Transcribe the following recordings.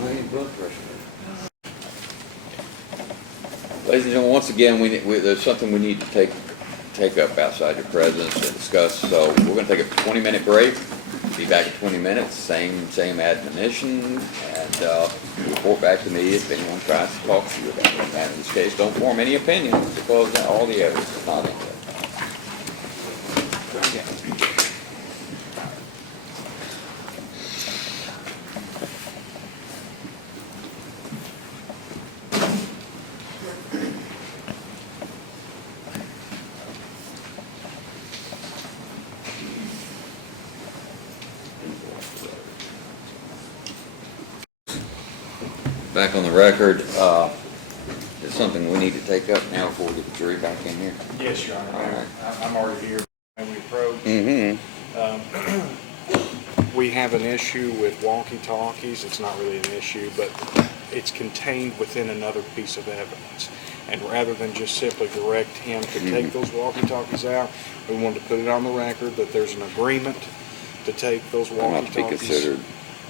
blood pressure. Ladies and gentlemen, once again, there's something we need to take up outside your presence and discuss. So we're going to take a 20-minute break. Be back in 20 minutes. Same admonition, and report back to me if anyone tries to talk to you about it. And in this case, don't form any opinions because all the evidence is not in there. Back on the record, is something we need to take up now before we get the jury back in here? Yes, Your Honor. All right. I'm already here when we approach. Mm-hmm. We have an issue with walkie-talkies. It's not really an issue, but it's contained within another piece of evidence. And rather than just simply direct him to take those walkie-talkies out, we wanted to put it on the record that there's an agreement to take those Not to be walkie-talkies. considered.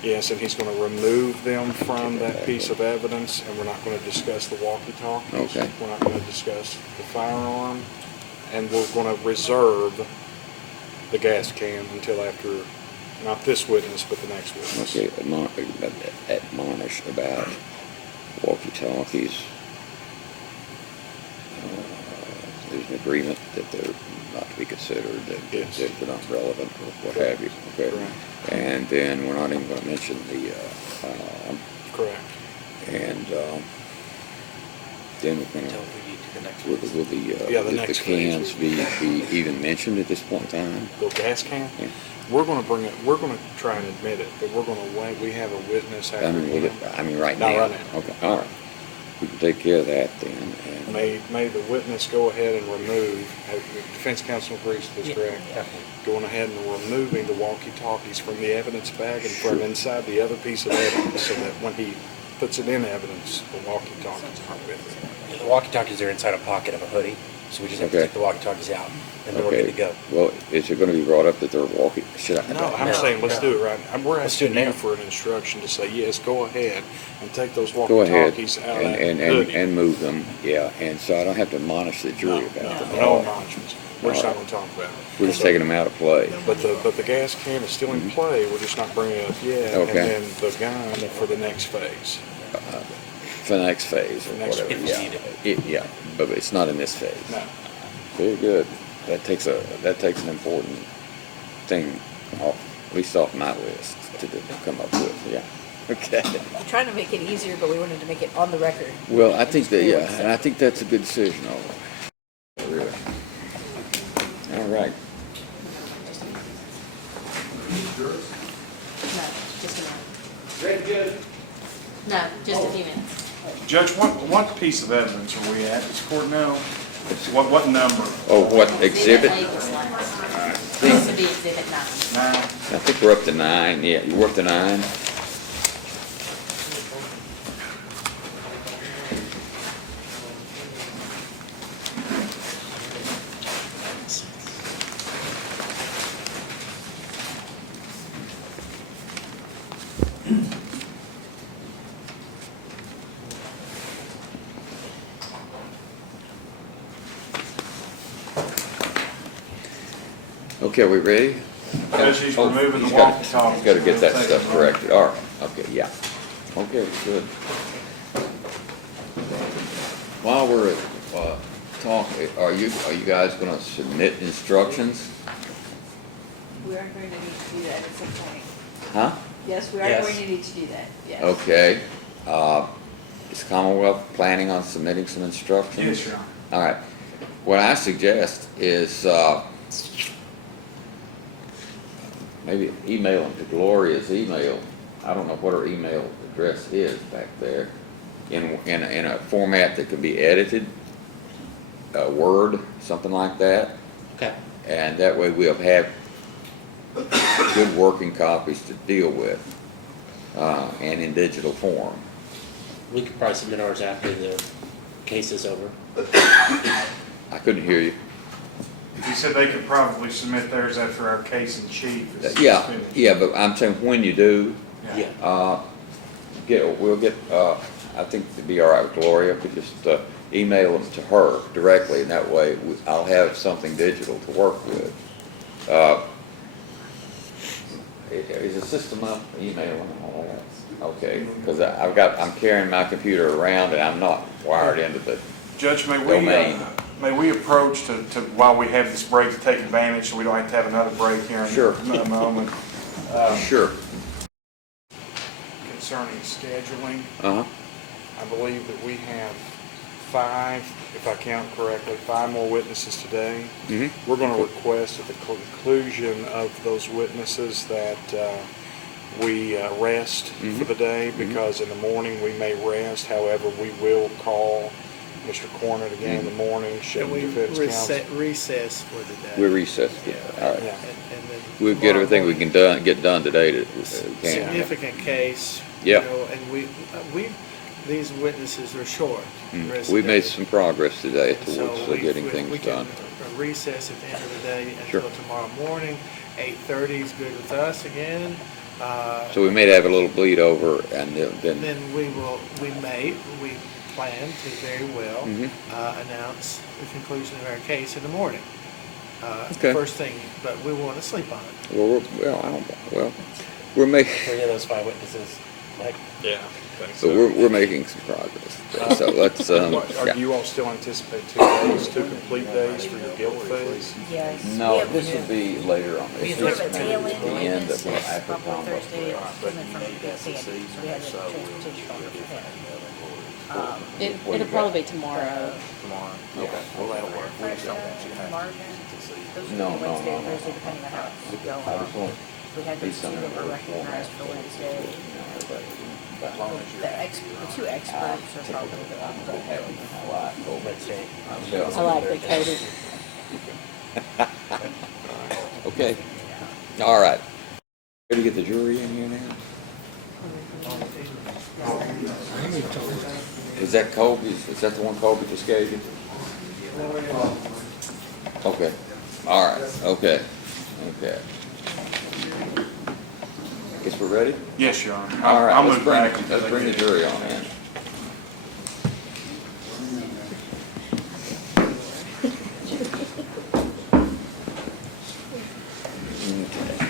Yes, and he's going to remove them from that piece of evidence, and we're not going to discuss the walkie-talkies. Okay. We're not going to discuss the firearm, and we're going to reserve the gas can until after, not this witness, but the next witness. Okay, admonish about walkie-talkies. There's an agreement that they're not to be considered, that Yes. they're not relevant or what have you. Okay. Correct. And then we're not even going to mention the firearm. Correct. And then we're going Until we get to the next will one. The the next cans be even mentioned at this point in time? The gas can? Yeah. We're going to bring it, we're going to try and admit it, but we're going to wait, we have a witness after him. Right Not now. right now. Okay, all right. We can take care of that then. And May the witness go ahead and remove, defense counsel agrees to this, correct? Going ahead and removing the walkie-talkies from the evidence bag and from inside the other piece of evidence, so that when he puts it in evidence, the walkie-talkies aren't with it. The walkie-talkies are inside a pocket of a hoodie, so we just have to Okay. take the walkie-talkies out, and then we're good to go. Well, is it going to be brought up that they're should I? No, I'm No. saying let's do it right. We're Let's do it asking you now. for an instruction to say, yes, go ahead and take those Go ahead walkie-talkies out of that hoodie. and move them, yeah, and so I don't have to admonish the jury about them at No all. admonishments. We're just not going to talk about it. We're just taking them out of play. But the gas can is still in play, we're just not bringing it up yet. Okay. And then the gun for the next phase. For the next phase or Next whatever, If we yeah. need Yeah, but it's not in this phase. No. Very good. That takes an important thing off, at least off my list to come up with, yeah. Okay. We're trying to make it easier, but we wanted to make it on the record. Well, I think that, yeah, and I think that's a good decision, really. All right. No, just a minute. No, just a few minutes. Judge, what piece of evidence are we at? Does the court know? What number? Oh, what exhibit? Exhibit 8 was last. This would be exhibit 9. 9? I think we're up to 9, yeah, you worked to 9? Okay, are we ready? Judge, he's removing the he's got- walkie-talkies. He's got to get that stuff corrected, all right, okay, yeah. Okay, good. While we're talking, are you guys going to submit instructions? We are going to need to do that at some point. Huh? Yes, we are Yes. going to need to do that, yes. Okay. Is Commonwealth planning on submitting some instructions? Yes, Your Honor. All right. What I suggest is maybe email them to Gloria's email. I don't know what her email address is back there, in a format that can be edited, Word, something like that. Okay. And that way we'll have good working copies to deal with, and in digital form. We could probably submit ours after the case is over. I couldn't hear you. He said they could probably submit theirs after our case in chief is Yeah, finished. yeah, but I'm saying when you do, Yeah. we'll get, I think it'd be all right with Gloria, if we just email them to her directly, and that way I'll have something digital to work with. Is the system up, email and all that? Okay, because I'm carrying my computer around and I'm not wired into the Judge, domain. may we approach to, while we have this break, to take advantage so we don't have to have another break here in Sure. a moment? Sure. Concerning scheduling, Uh-huh. I believe that we have 5, if I count correctly, 5 more witnesses today. Mhm. We're going to request at the conclusion of those witnesses that we rest for the day, because in the morning we may rest. However, we will call Mr. Cornett again in the morning, should And we defense counsel. recess for the day. We're recessed. Yeah. All right. Yeah. And then We'll get tomorrow everything we morning, can get done today to, can. Significant case. Yeah. You know, and these witnesses are short. the rest of We the made day. some progress today And so towards we- getting we things can done. recess at the end of the day Sure. until tomorrow morning. 8:30 is good with us again. So we may have a little bleed over and then, Then we plan to very well Mhm. announce the conclusion of our case in the morning. Okay. First thing, but we want to sleep on it. we're making, 3 of those 5 witnesses, Mike. Yeah. so we're making some progress. So let's, Are yeah. you all still anticipate 2 days, 2 complete days for your guilt phase? Yes. No, this will be later on. We It's sort of just a tail end the end of witness, after probably Tom Thursday, Buckler. coming from Big Sandy, so we had a transportation on for him. It'll probably be tomorrow. Okay, well, that'll work. We just don't want you to have Marvin, those No, would be no, Wednesday no, or no. Thursday, depending on how it's I just going. want We had these those 2 that were recognized for Wednesday. The 2 experts are probably the Wednesday. I like the coded. Okay, all right. Ready to get the jury in here now? Is that Colby, is that the one Colby just gave you? Okay, all right, okay. Guess we're ready? Yes, Your Honor. All right, I'll let's move back. let's bring the jury on in. Okay.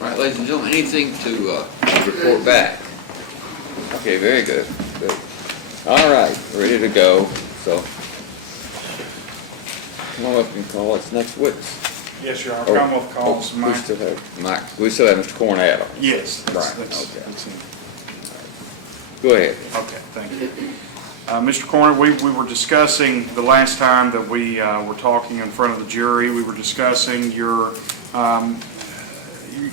All right, ladies and gentlemen, anything to report back? Okay, very good, good. All right, ready to go, so. Come on up and call us next witness. Yes, Your Honor. Commonwealth calls We Mike. still have Mike, we still have Mr. Cornett on. Yes. Right, okay. That's him. Go ahead. Okay, thank you. Mr. Corner, we were discussing the last time that we were talking in front of the jury, we were discussing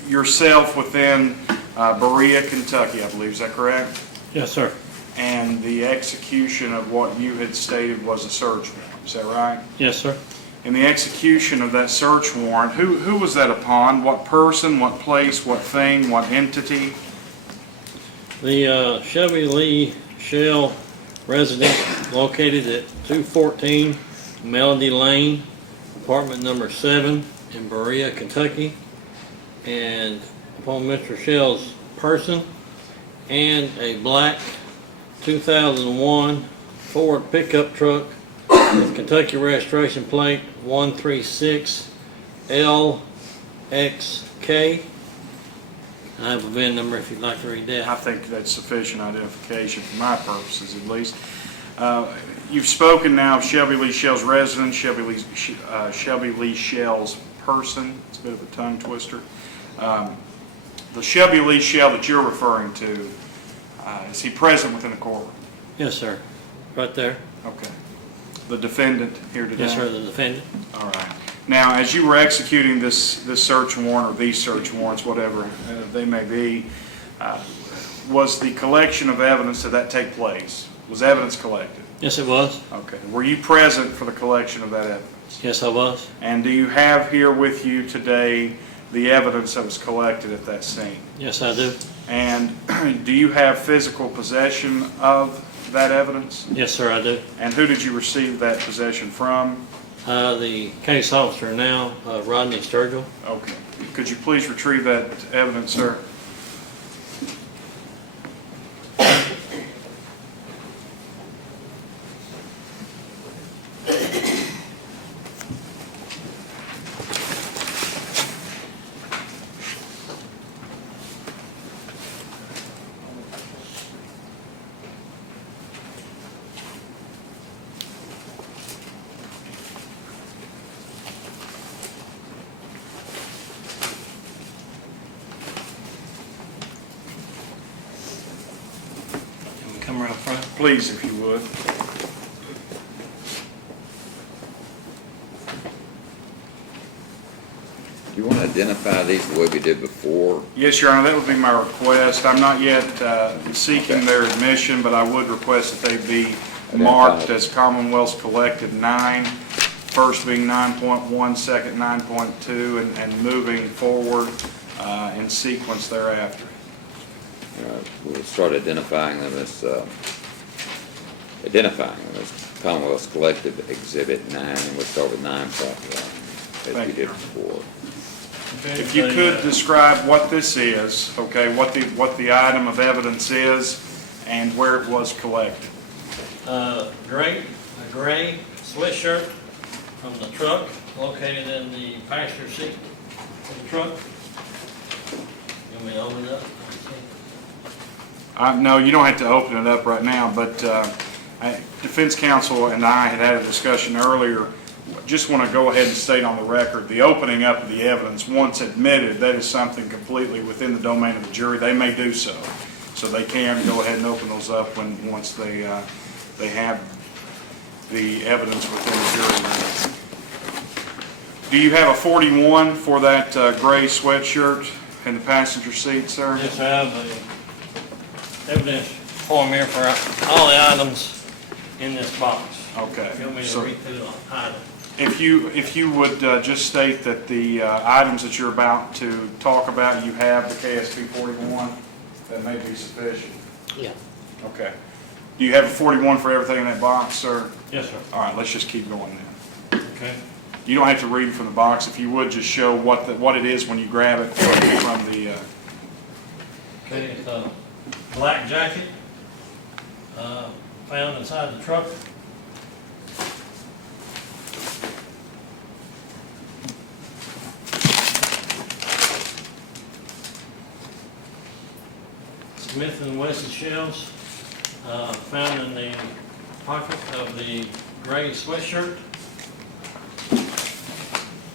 yourself within Berea, Kentucky, I believe. Is that correct? Yes, sir. And the execution of what you had stated was a search warrant. Is that right? Yes, sir. In the execution of that search warrant, who was that upon? What person, what place, what thing, what entity? The Shelby Lee Shell residence located at 214 Melody Lane, apartment number 7 in Berea, Kentucky. And upon Mr. Shell's person and a black 2001 Ford pickup truck with Kentucky registration plate 136LXK. I have a VIN number if you'd like to read that. I think that's sufficient identification for my purposes, at least. You've spoken now of Shelby Lee Shell's residence, Shelby Lee Shell's person. It's a bit of a tongue twister. The Shelby Lee Shell that you're referring to, is he present within the courtroom? Yes, sir. Right there. Okay. the defendant here today? Yes, sir, the defendant. All right. Now, as you were executing this search warrant, or these search warrants, whatever they may be, was the collection of evidence, did that take place? Was evidence collected? Yes, it was. Okay. Were you present for the collection of that evidence? Yes, I was. And do you have here with you today the evidence that was collected at that scene? Yes, I do. And do you have physical possession of that evidence? Yes, sir, I do. And who did you receive that possession from? The case officer now, Rodney Sturgill. Okay. Could you please retrieve that evidence, sir? Can we come around front? Please, if you would. Do you want to identify these the way we did before? Yes, Your Honor, that would be my request. I'm not yet seeking their admission, but I would request that they be marked as Commonwealth's Collected 9, first being 9.1, second 9.2, and moving forward in sequence thereafter. We'll start identifying them as Commonwealth's Collective Exhibit 9, and we'll start with 9 properly, as we Thank you. did before. If you could describe what this is, okay, what the item of evidence is and where it was collected. A gray sweatshirt from the truck located in the passenger seat of the truck. You want me to open it up? No, you don't have to open it up right now, but Defense Counsel and I had a discussion earlier. Just want to go ahead and state on the record, the opening up of the evidence, once admitted, that is something completely within the domain of the jury. They may do so. So they can go ahead and open those up once they have the evidence within the jury. Do you have a 41 for that gray sweatshirt in the passenger seat, sir? Yes, I have the evidence form here for all the items in this box. Okay. You want me to So read through the item? if you would just state that the items that you're about to talk about, you have the KSP 41, that may be sufficient. Yeah. Okay. Do you have a 41 for everything in that box, sir? Yes, sir. All right, let's just keep going then. Okay. You don't have to read from the box. If you would, just show what it is when you grab it from the, Okay, it's a black jacket, found inside the truck. Smith & Wesson shells, found in the pocket of the gray sweatshirt.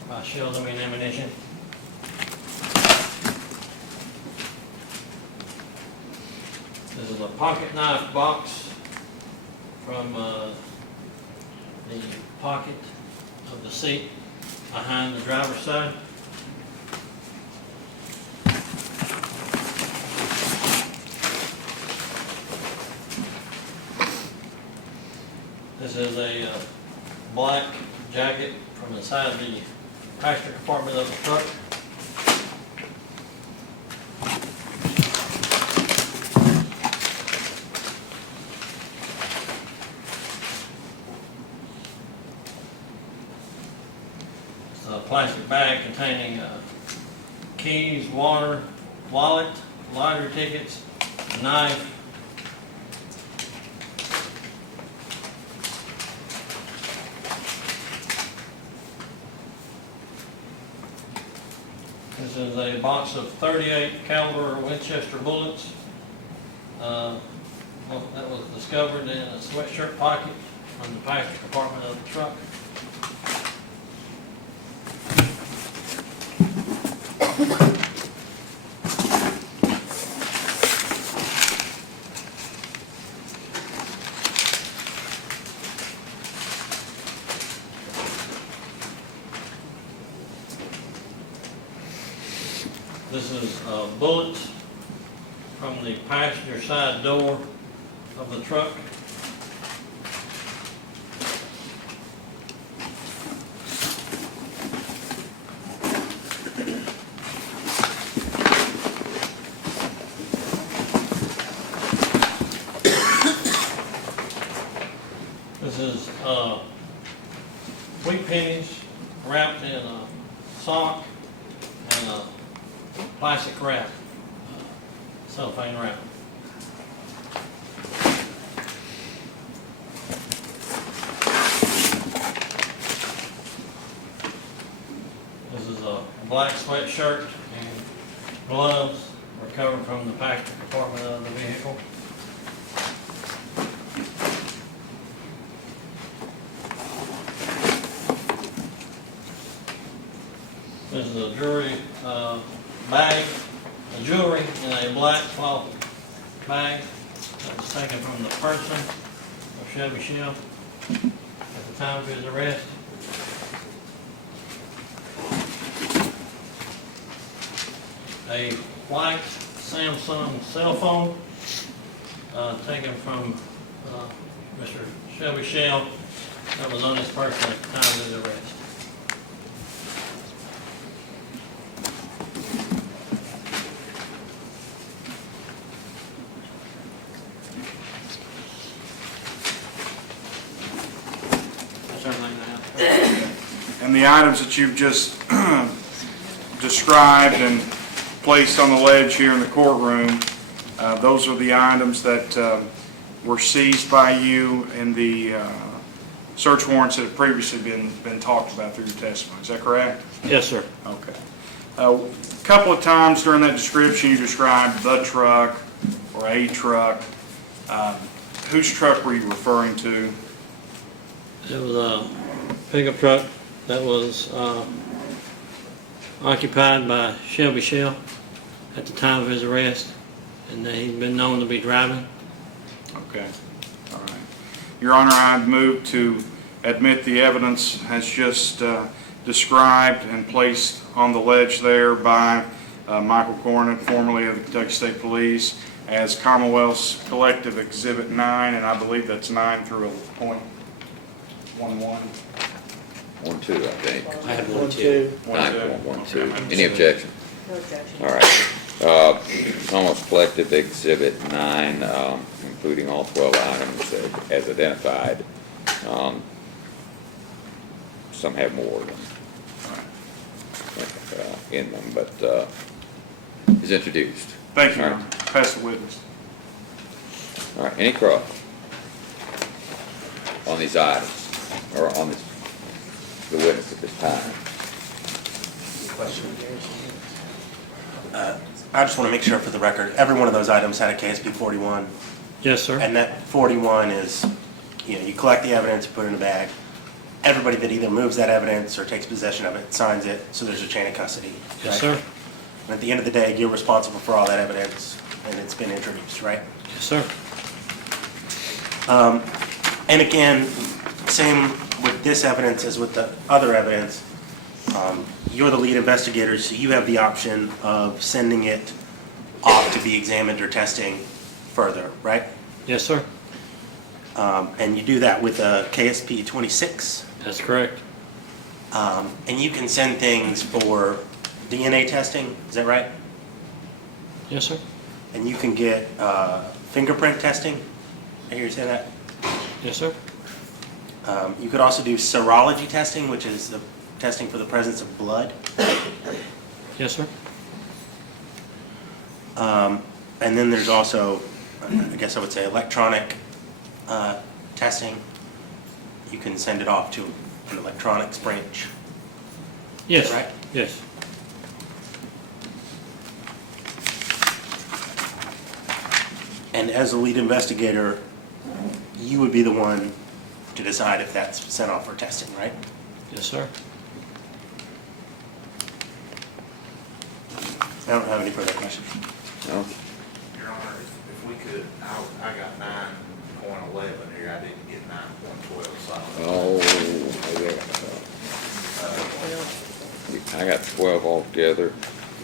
By shells, I mean ammunition. This is a pocket knife box from the pocket of the seat behind the driver's side. This is a black jacket from inside the passenger compartment of the truck. It's a plastic bag containing keys, water, wallet, lottery tickets, a knife, This is a box of 38 caliber Winchester bullets. That was discovered in a sweatshirt pocket from the passenger compartment of the truck. This is bullets from the passenger side door of the truck. This is wheat pennies wrapped in a sock and a plastic wrap, cellophane wrap. This is a black sweatshirt and gloves recovered from the passenger compartment of the vehicle. This is a jewelry bag, a jewelry in a black cloth bag that was taken from the person of Shelby Shell at the time of his arrest. A white Samsung cell phone taken from Mr. Shelby Shell that was on his person at the time of his arrest. That's everything I have. And the items that you've just described and placed on the ledge here in the courtroom, those are the items that were seized by you in the search warrants that have previously been talked about through your testimony. Is that correct? Yes, sir. Okay. A couple of times during that description, you described the truck or a truck. Whose truck were you referring to? It was a pickup truck that was occupied by Shelby Shell at the time of his arrest, and that he'd been known to be driving. Okay, all right. Your Honor, I move to admit the evidence as just described and placed on the ledge there by Michael Cornyn, formerly of the Kentucky State Police, as Commonwealth's Collective Exhibit 9, and I believe that's 9 through a .11. 1-2, I think. I had 1-2. 9.12. Any objection? No objection. All right. Almost Collective Exhibit 9, including all 12 items as identified. Some have more than in them, but is introduced. Thank you, All Your right. Honor. Pass the witness. All right, any cross on these items, or on this, the witness at this time? I just want to make sure for the record, every one of those items had a KSP 41, Yes, sir. and that 41 is, you collect the evidence, put it in a bag. Everybody that either moves that evidence or takes possession of it signs it, so there's a chain of custody. Yes, right? sir. And at the end of the day, you're responsible for all that evidence, and it's been introduced, right? Yes, sir. And again, same with this evidence as with the other evidence. You're the lead investigator, so you have the option of sending it off to be examined or testing further, right? Yes, sir. And you do that with a KSP 26. That's correct. And you can send things for DNA testing, is that right? Yes, sir. And you can get fingerprint testing. I hear you say that. Yes, sir. You could also do serology testing, which is the testing for the presence of blood. Yes, sir. And then there's also, I guess I would say, electronic testing. You can send it off to an electronics branch. Yes. Right? Yes. And as the lead investigator, you would be the one to decide if that's sent off for testing, right? Yes, sir. I don't have any further questions. No? Your Honor, if we could, I got 9.11 here, I didn't get 9.12, so. Oh, maybe I got 12 altogether.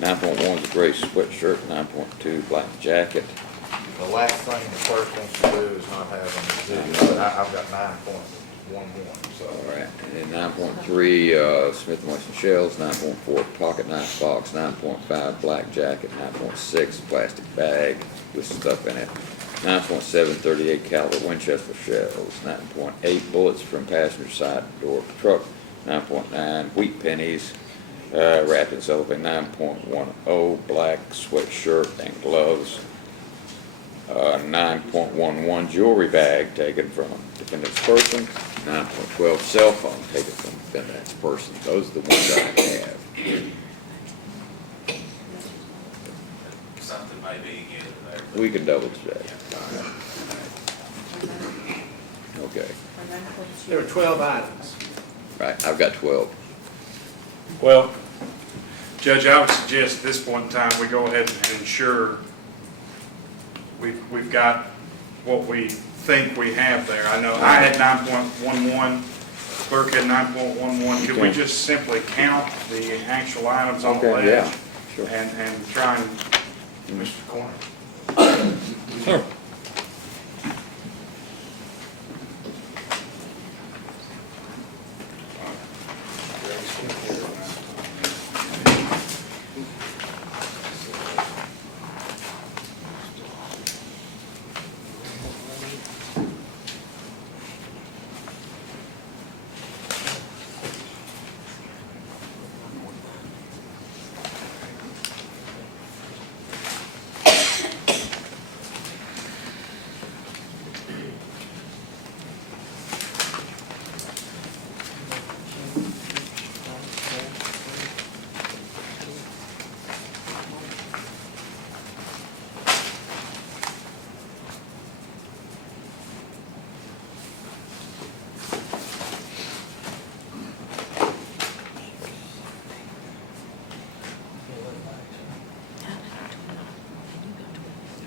9.1 is a gray sweatshirt, 9.2 black jacket. The last thing the clerk wants to do is not have an exhibit, I've got 9.11, so. All right, and then 9.3, Smith & Wesson shells, 9.4 pocket knife box, 9.5 black jacket, 9.6 plastic bag with stuff in it, 9.7 38 caliber Winchester shells, 9.8 bullets from passenger side door of the truck, 9.9 wheat pennies wrapped in cellophane, 9.10 black sweatshirt and gloves, 9.11 jewelry bag taken from defendant's person, 9.12 cell phone taken from defendant's person. Those are the ones I have. Something may be in there. We can double check. Okay, There are 12 items. right, I've got 12. Well, Judge, I would suggest at this point in time, we go ahead and ensure we've got what we think we have there. I know I had 9.11, clerk had 9.11. Could we Okay. just simply count the actual items on the Okay, yeah, ledge? sure. And try and, Mr. Corner? Sure.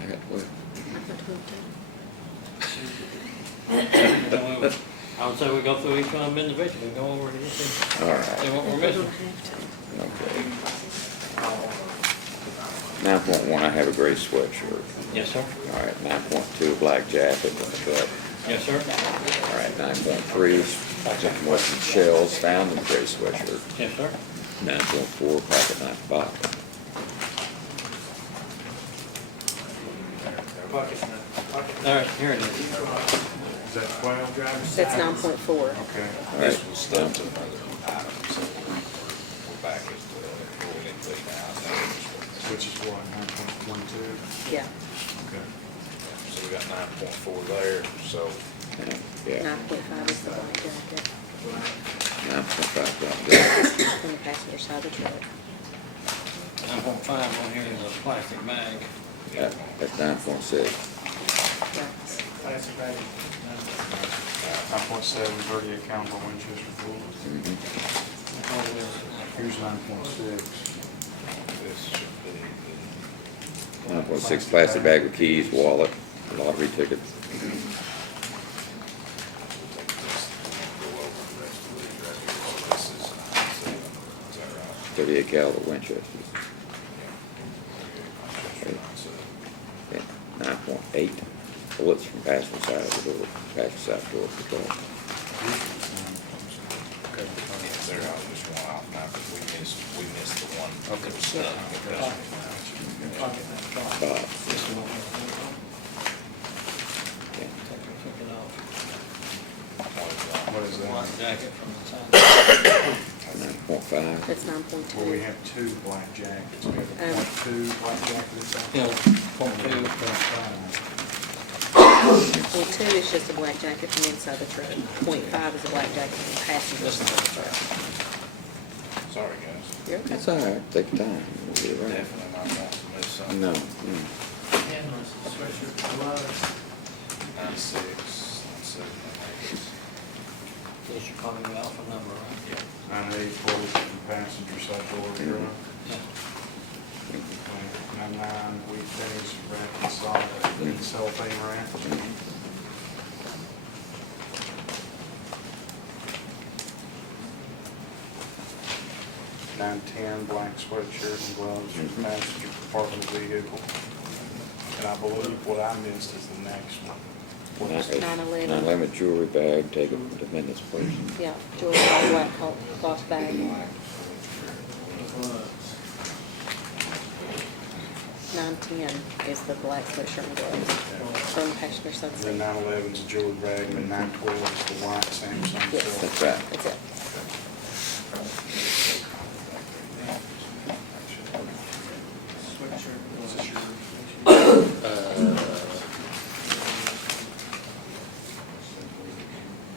I got 12. I would say we go through each one of them individually, we go over to see All right, what we're missing. okay. 9.1, I have a gray sweatshirt. Yes, sir. All right, 9.2, black jacket with a belt. Yes, sir. All right, 9.3, Smith & Wesson shells found in the gray sweatshirt. Yes, sir. 9.4, pocket knife box. All right, here it is. is that 12, Travis? That's 9.4. Okay. All right, This was stuff to another item, so we're back at the, we didn't put it down. Which is what, 9.12? Yeah, Okay. So we got 9.4 there, so yeah, 9.5 is the black jacket 9.5 black jacket. on the passenger side of the truck. 9.5 on here is a plastic bag. Yeah, that's 9.6. Plastic bag. 9.7, 38 caliber Winchester bullets. Mhm. That's all it is. Here's 9.6. this should be 9.6 plastic bag with keys, wallet, lottery ticket. go over the rest of the, this is 9.7, is that right? 38 caliber Winchester. Yeah. 9.8 bullets from passenger side of the door, passenger side door of the truck. There, I was just one off now, because we missed the one that was stuck. Pocket knife box. Bob. This is what we're Okay. took it off. What is Black that? jacket from the side. 9.5. That's Well, we 9.2. have two black jackets. We have a Um, .2 black jacket inside. Yeah, point two. Point 2 is just a black jacket from inside the truck. Point 5 is a black jacket from the passenger side of the truck. Sorry, guys. You're okay. That's all right, take your time. We'll get it right. Definitely not want to miss something. No, no. Cameras, sweatshirt, gloves. 9.6, 9.7, 9.8. This you're calling the alpha number, right? 9.8 bullets from passenger side door of the truck. Yeah. 9.9 wheat pennies wrapped in solid cellophane wrap. 910, black sweatshirt and gloves for the passenger compartment vehicle. And I believe what I missed is the next one. What is it? 9/11. 9/11 jewelry bag, take it from the defendant's person. Yeah, George black cloth bag. 910 is the black sweatshirt and gloves from passenger The sunset. 911's a jewelry bag, and the 912 is the white Samsung Yes. silver. That's right. That's it.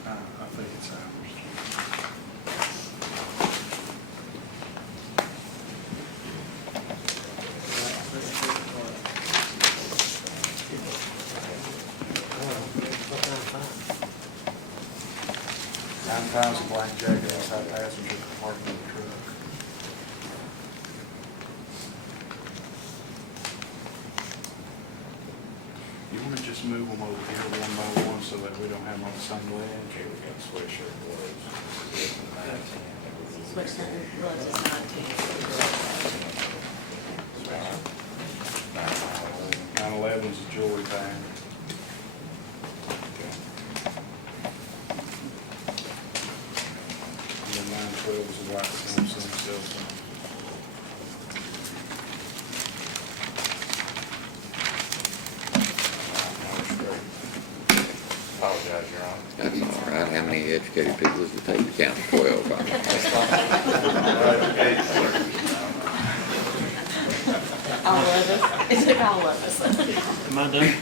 I think it's ours. $9,000 black jacket inside passenger compartment of the truck. You want to just move them over here one by one so that we don't have them on the same ledge? Okay, we got sweatshirt gloves. Sweatshirt and gloves is 910. 911's a jewelry bag. And then 912 is a white Samsung cell phone. Apologize, Your Honor. That's all right. How many educated people does it take to count to 12? All of us. It took all of us. Am I done?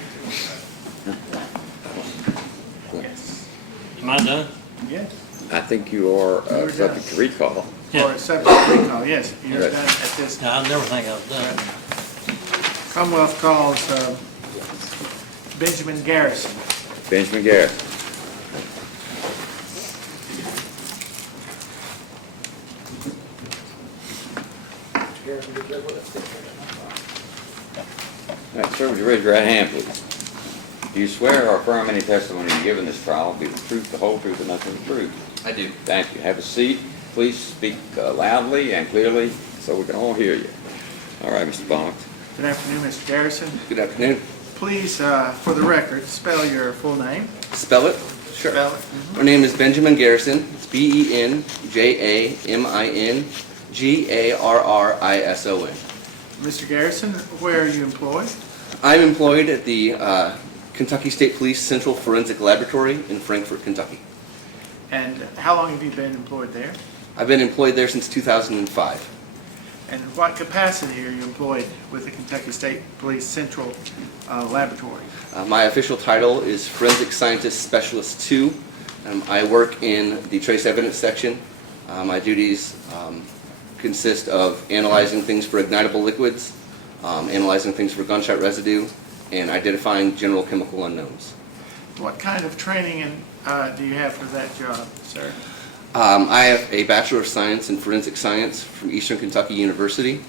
Am I done? Yes. I think you are You're subject to recall. Or subject to recall, yes. You're Right. done at this. No, I never think I was done. Commonwealth calls Benjamin Garrison. Benjamin Garrett. All right, sir, would you raise your right hand, please? Do you swear or affirm any testimony you give in this trial will be the truth, the whole truth, and nothing but the truth? I do. Thank you. Have a seat. Please speak loudly and clearly so we can all hear you. All right, Mr. Boggs. Good afternoon, Mr. Garrison. Good afternoon. Please, for the record, spell your full name. Spell it? Sure. Spell it. My name is Benjamin Garrison. It's BenjaminGarrison. Mr. Garrison, where are you employed? I'm employed at the Kentucky State Police Central Forensic Laboratory in Frankfort, Kentucky. And how long have you been employed there? I've been employed there since 2005. And in what capacity are you employed with the Kentucky State Police Central Laboratory? My official title is Forensic Scientist Specialist 2. I work in the trace evidence section. My duties consist of analyzing things for ignitable liquids, analyzing things for gunshot residue, and identifying general chemical unknowns. What kind of training do you have for that job, sir? I have a Bachelor of Science in Forensic Science from Eastern Kentucky University.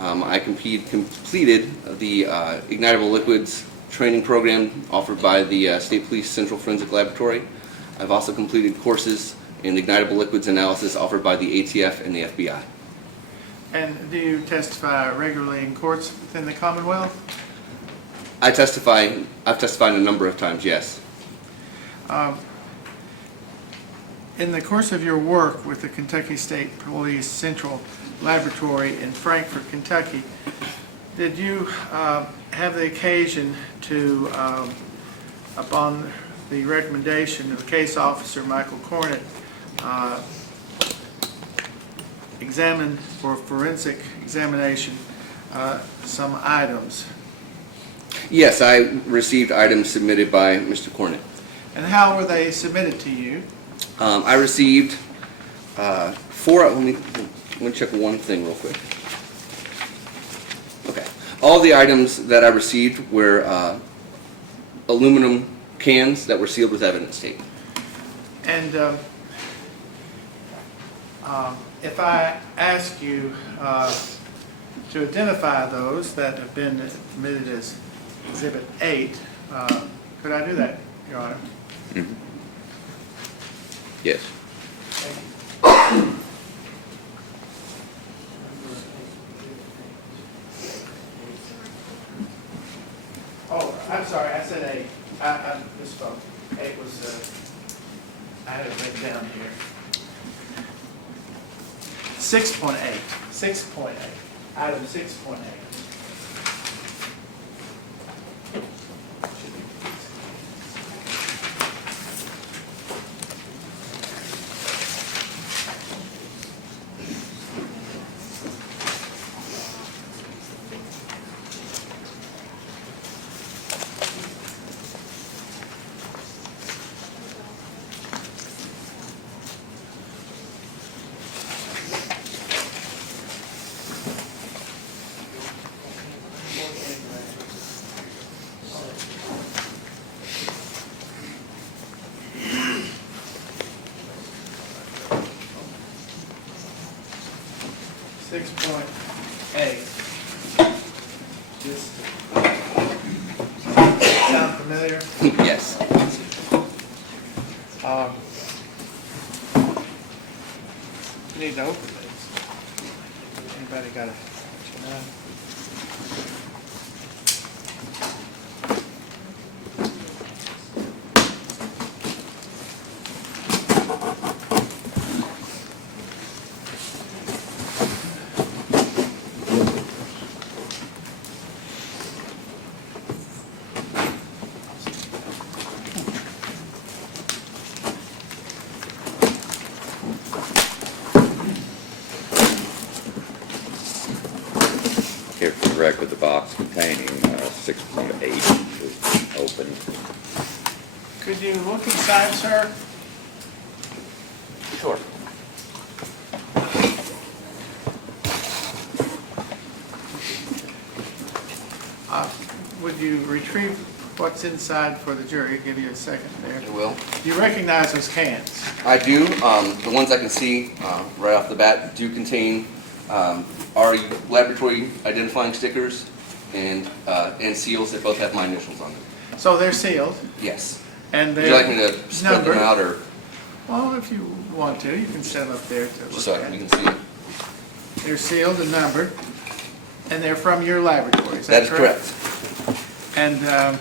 I completed the ignitable liquids training program offered by the State Police Central Forensic Laboratory. I've also completed courses in ignitable liquids analysis offered by the ATF and the FBI. And do you testify regularly in courts within the Commonwealth? I've testified a number of times, yes. In the course of your work with the Kentucky State Police Central Laboratory in Frankfort, Kentucky, did you have the occasion to, upon the recommendation of the case officer, Michael Cornett, examine for forensic examination some items? Yes, I received items submitted by Mr. Cornett. And how were they submitted to you? I received 4, let me check one thing real quick. Okay. All the items that I received were aluminum cans that were sealed with evidence tape. And if I ask you to identify those that have been admitted as Exhibit 8, could I do that, Your Honor? Mhm. Yes. so it was, I had it written down here. 6.8, 6.8, item 6.8. Just sound familiar? Yes. You need to open this. Anybody got a, Here for the record, the box containing 6.8 is open. could you look inside, sir? Sure. Would you retrieve what's inside for the jury? Give you a second there. I will. Do you recognize those cans? I do. The ones I can see right off the bat do contain our laboratory identifying stickers and seals that both have my initials on them. So they're sealed, Yes. and Would you like me they're to spread them numbered. out, or Well, if you want to, you can set them up there to just look so at. we can see it? They're sealed and numbered, and they're from your laboratory, is That that is correct? correct. And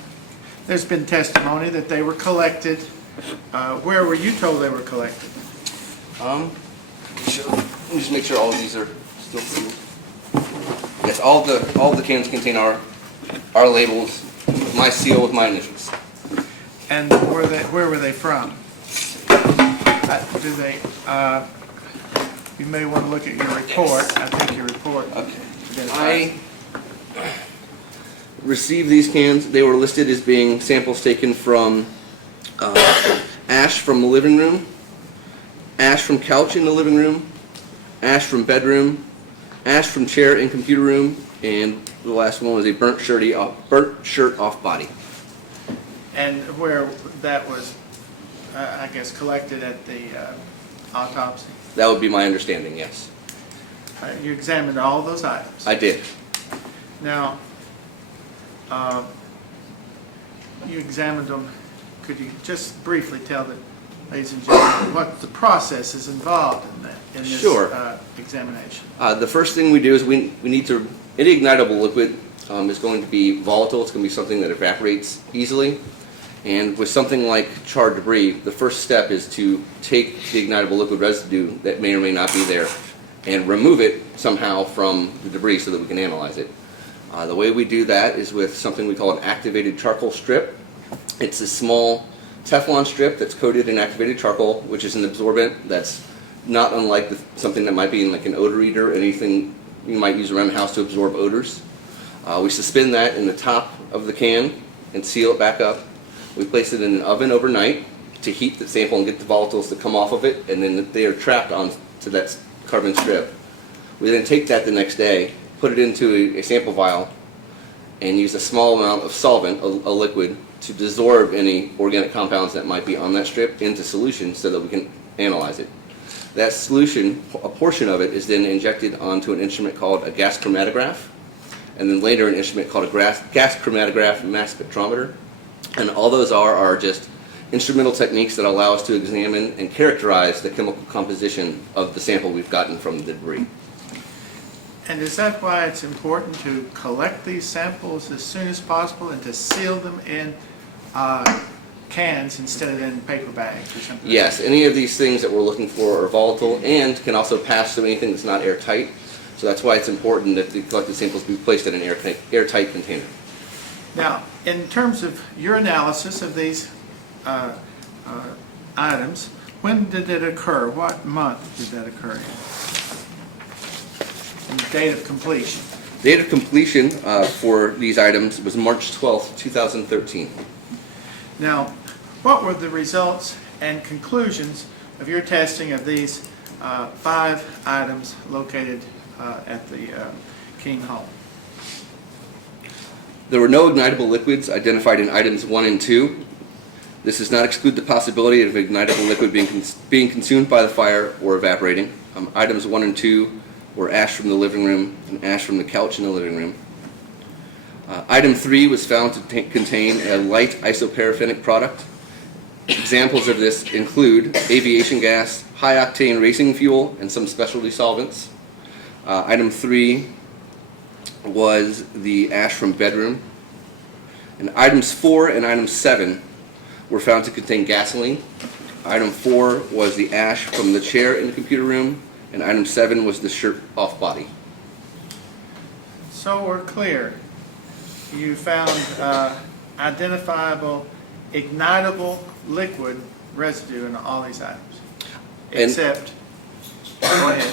there's been testimony that they were collected. Where were you told they were collected? Let me just make sure all of these are still sealed. Yes, all the cans contain our labels, my seal with my initials. And where were they from? You may want to look at your report. I think your report. Okay. identifies- I received these cans. They were listed as being samples taken from ash from the living room, ash from couch in the living room, ash from bedroom, ash from chair in computer room, and the last one was a burnt shirt off body. And where that was, I guess, collected at the autopsy? That would be my understanding, yes. You examined all those items? I did. Now, you examined them. Could you just briefly tell the ladies and gentlemen what the process is involved in that, in this Sure. examination? The first thing we do is we need to, any ignitable liquid is going to be volatile. It's going to be something that evaporates easily. And with something like charred debris, the first step is to take the ignitable liquid residue that may or may not be there and remove it somehow from the debris so that we can analyze it. The way we do that is with something we call an activated charcoal strip. It's a small Teflon strip that's coated in activated charcoal, which is an absorbent that's not unlike something that might be in like an odor eater or anything you might use around the house to absorb odors. We suspend that in the top of the can and seal it back up. We place it in an oven overnight to heat the sample and get the volatiles to come off of it, and then they are trapped onto that carbon strip. We then take that the next day, put it into a sample vial, and use a small amount of solvent, a liquid, to desorb any organic compounds that might be on that strip into solution so that we can analyze it. That solution, a portion of it, is then injected onto an instrument called a gas chromatograph, and then later an instrument called a gas chromatograph mass spectrometer. And all those are just instrumental techniques that allow us to examine and characterize the chemical composition of the sample we've gotten from the debris. And is that why it's important to collect these samples as soon as possible and to seal them in cans instead of in paper bags or something? Yes, any of these things that we're looking for are volatile and can also pass through anything that's not airtight. So that's why it's important that the collected samples be placed in an airtight container. Now, in terms of your analysis of these items, when did it occur? What month did that occur in? And the date of completion? Date of completion for these items was March 12th, 2013. Now, what were the results and conclusions of your testing of these 5 items located at the King home? There were no ignitable liquids identified in items 1 and 2. This does not exclude the possibility of ignitable liquid being consumed by the fire or evaporating. Items 1 and 2 were ash from the living room and ash from the couch in the living room. Item 3 was found to contain a light isoparaffinic product. Examples of this include aviation gas, high-octane racing fuel, and some specialty solvents. Item 3 was the ash from bedroom. And items 4 and item 7 were found to contain gasoline. Item 4 was the ash from the chair in the computer room, and item 7 was the shirt off body. So we're clear. You found identifiable ignitable liquid residue in all these items, except, go ahead.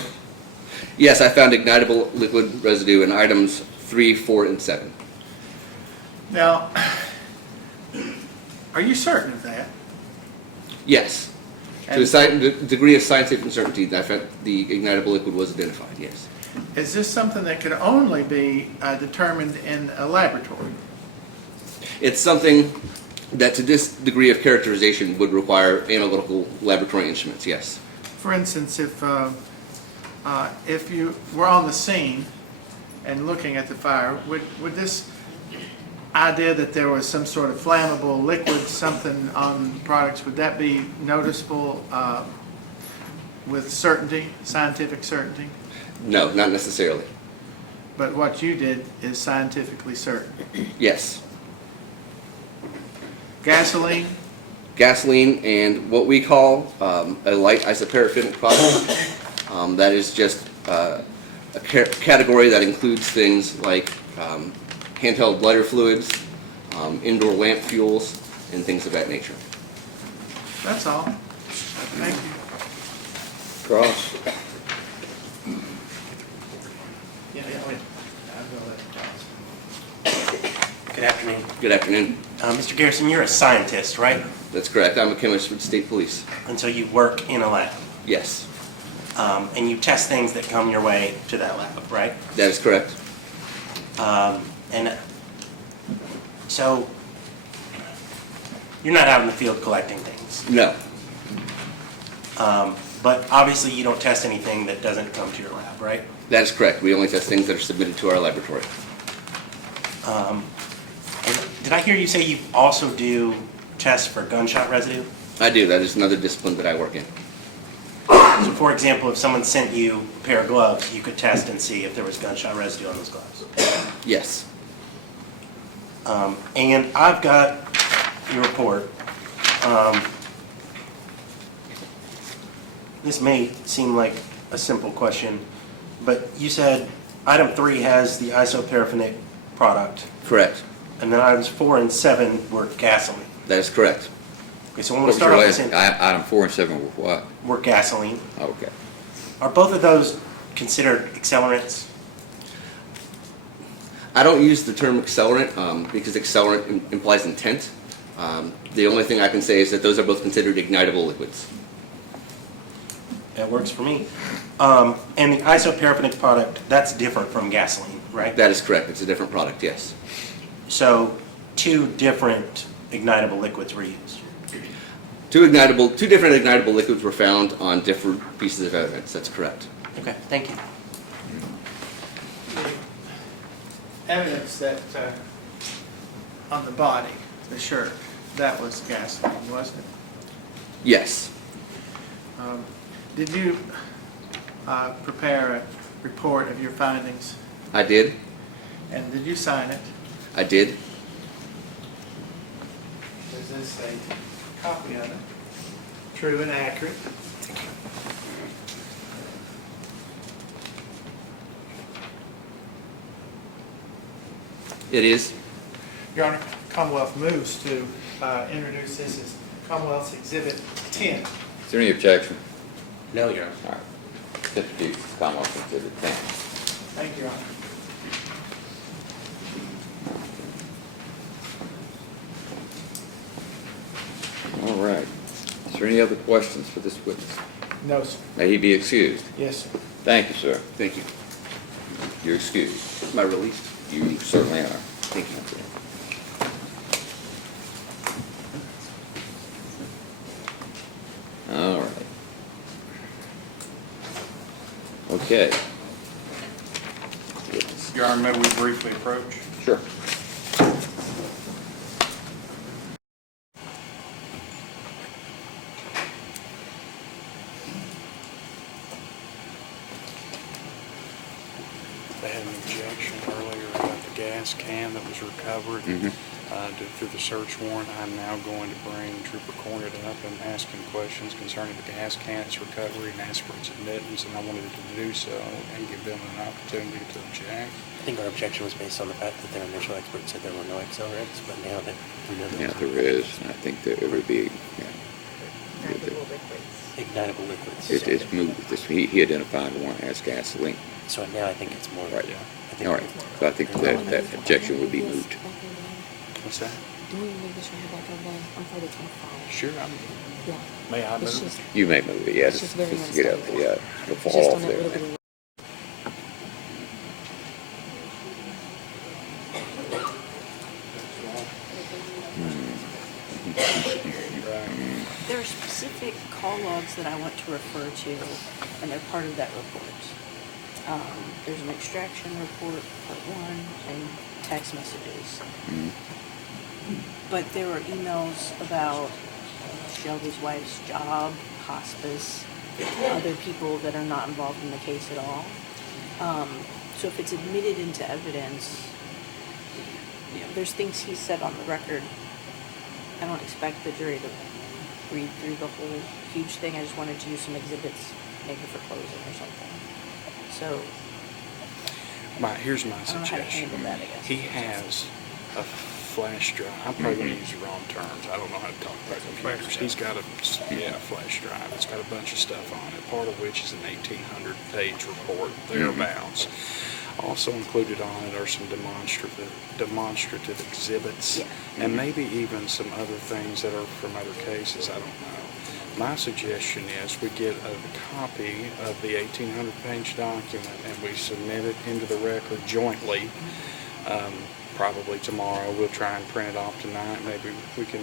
Yes, I found ignitable liquid residue in items 3, 4, and 7. Now, are you certain of that? Yes. To a degree of scientific certainty, that the ignitable liquid was identified, yes. Is this something that could only be determined in a laboratory? It's something that to this degree of characterization would require analytical laboratory instruments, yes. For instance, if you were on the scene and looking at the fire, would this idea that there was some sort of flammable liquid, something on products, would that be noticeable with certainty, scientific certainty? No, not necessarily. But what you did is scientifically certain. Yes. Gasoline? Gasoline and what we call a light isoparaffinic product. That is just a category that includes things like handheld lighter fluids, indoor lamp fuels, and things of that nature. That's all. Thank you. Cross. Good afternoon. Good afternoon. Mr. Garrison, you're a scientist, right? That's correct. I'm a chemist with State Police. And so you work in a lab. Yes, And you test things that come your way to that lab, right? that is correct. And so you're not out in the field collecting things. No, But obviously you don't test anything that doesn't come to your lab, right? that is correct. We only test things that are submitted to our laboratory. And did I hear you say you also do tests for gunshot residue? I do. That is another discipline that I work in. So for example, if someone sent you a pair of gloves, you could test and see if there was gunshot residue on those gloves. Yes. And I've got your report. This may seem like a simple question, but you said item 3 has the isoparaffinic product, Correct. and then items 4 and 7 were gasoline. That is correct. Okay, so when What we was start your off last, with item 4 and 7 were what? were gasoline. Okay. Are both of those considered accelerants? I don't use the term accelerant because accelerant implies intent. The only thing I can say is that those are both considered ignitable liquids. That works for me. And the isoparaffinic product, that's different from gasoline, right? That is correct. It's a different product, yes. So 2 different ignitable liquids were used. Two different ignitable liquids were found on different pieces of evidence. That's correct. Okay, thank you. Evidence that on the body, the shirt, that was gasoline, wasn't it? Yes. Did you prepare a report of your findings, I did. and did you sign it? I did. Does this say copy of it. True and accurate. It is. Your Honor, Commonwealth moves to introduce this as Commonwealth's Exhibit 10. Is there any objection? No, Your Honor. All right. Introduce Commonwealth Exhibit 10. Thank you, Your Honor. All right. Is there any other questions for this witness? No, sir. May he be excused. Yes, sir. Thank you, sir. Thank you. You're excused. Am I released? You certainly are. Thank you. All right. Okay. Witness. Your Honor, may we briefly approach? Sure. They had an objection earlier about the gas can that was recovered. Through the search warrant, I'm now going to bring Trooper Cornett up and ask him questions concerning the gas can, its recovery, and ask for its admittance, and I wanted to do so and give them an opportunity to object. I think our objection was based on the fact that their initial expert said there were no accelerates, but now that we know Yeah, those there is. I think that it would be, Ignitable liquids. ignitable liquids. it's moved. He identified one as gasoline. So now I think it's more. Right. I think All right. So I think that objection would be moved. What's that? Do you make sure you back over on Friday 25? Sure, Yeah. may I It's move? just, You may move it, yeah, It's just just very to get out, unstable. yeah, it'll it's fall just off on that there. little bit of There are specific call logs that I want to refer to, and they're part of that report. There's an extraction report, part one, and text messages. But there were emails about Shelby's wife's job, hospice, other people that are not involved in the case at all. So if it's admitted into evidence, you know, there's things he said on the record. I don't expect the jury to read through the whole huge thing. I just wanted to use some exhibits, maybe for closing or something. So Here's my I don't know how to suggestion. handle that, I guess. He has a flash drive. I'm probably going to use the wrong terms. I don't know how to talk about computers. He's got a flash drive. It's got a bunch of stuff on it, part of which is an 1,800-page report, thereabouts. Also included on it are some demonstrative exhibits, and maybe even some other things that are from other cases. I don't know. My suggestion is we get a copy of the 1,800-page document and we submit it into the record jointly. Probably tomorrow. We'll try and print it off tonight. Maybe we can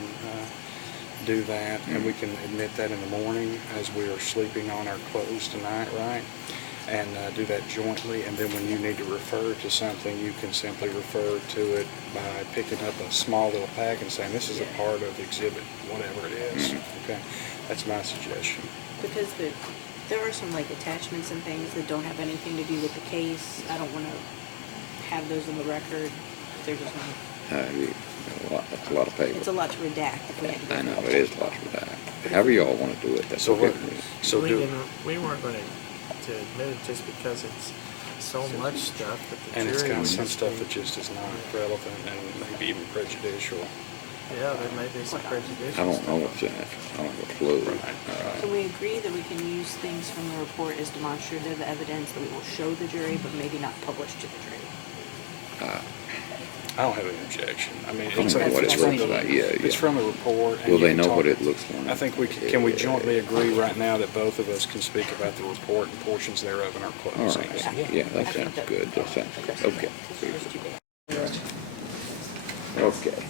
do that, and we can admit that in the morning as we are sleeping on our clothes tonight, right? And do that jointly, and then when you need to refer to something, you can simply refer to it by picking up a small little pack and saying, this is a part of the exhibit, whatever it is. Okay, that's my suggestion. because there are some like attachments and things that don't have anything to do with the case. I don't want to have those in the record. They're just not. That's a lot of paper. It's a lot to redact. If we had to go I know, through it is a lot of that. However y'all want to do it, that's So okay what- with me. So we do, didn't, we weren't going to admit it just because it's so much stuff that the and it's jury got would some just stuff be- that just is not relevant and maybe even prejudicial. Yeah, there may be some prejudicial. I don't know what's in it. I don't have a clue. Can we agree that we can use things from the report as demonstrative evidence that we will show the jury, but maybe not publish to the jury? I don't have any objection. I mean, I don't it's, know what it it's from looks the, like, yeah, it's yeah. from the report. and Will you they can know talk- what it looks like? I think can we jointly agree right now that both of us can speak about the report and portions thereof in our All closing? right, yeah, that sounds good, that sounds good, okay. There's two big. Okay.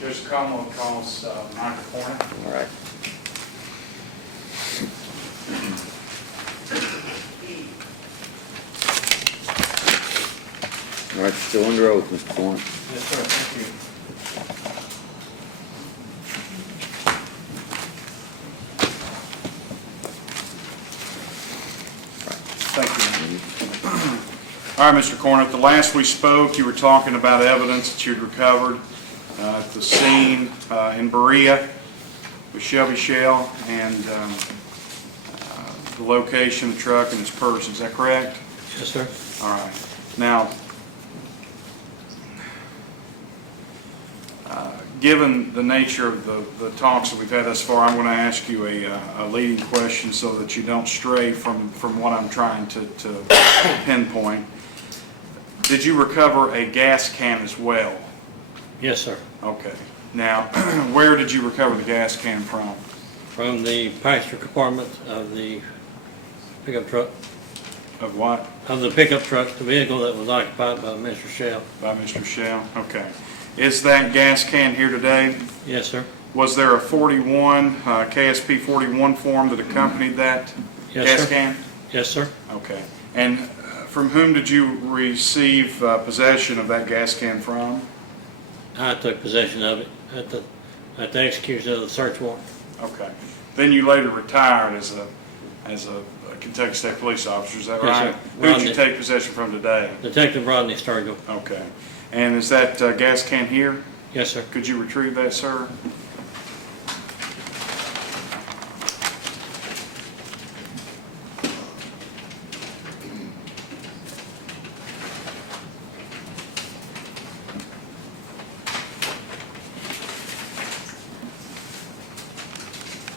Judge Commonwealth calls Michael Cornett. All right. All right, still under oath, Mr. Thorne. Yes, sir, thank you. Thank you. All right, Mr. Corn, at the last we spoke, you were talking about evidence that you'd recovered at the scene in Berea with Shelby Shell and the location, the truck, and his purse. Is that correct? Yes, sir. All right. Now, given the nature of the talks that we've had thus far, I'm going to ask you a leading question so that you don't stray from what I'm trying to pinpoint. Did you recover a gas can as well? Yes, sir. Okay. Now, where did you recover the gas can from? From the passenger compartment of the pickup truck, Of what? the vehicle that was occupied by Mr. Shell. By Mr. Shell? Okay. Is that gas can here today? Yes, sir. Was there a 41, KSP 41 form that accompanied that Yes, gas sir. can? Yes, sir. Okay. And from whom did you receive possession of that gas can from? I took possession of it at the execution of the search warrant. Okay. Then you later retired as a Kentucky State Police officer, is that Yes, right? sir. Who did you Rodney. take possession from today? Detective Rodney Sturgill. Okay. And is that gas can here? Yes, sir. Could you retrieve that, sir?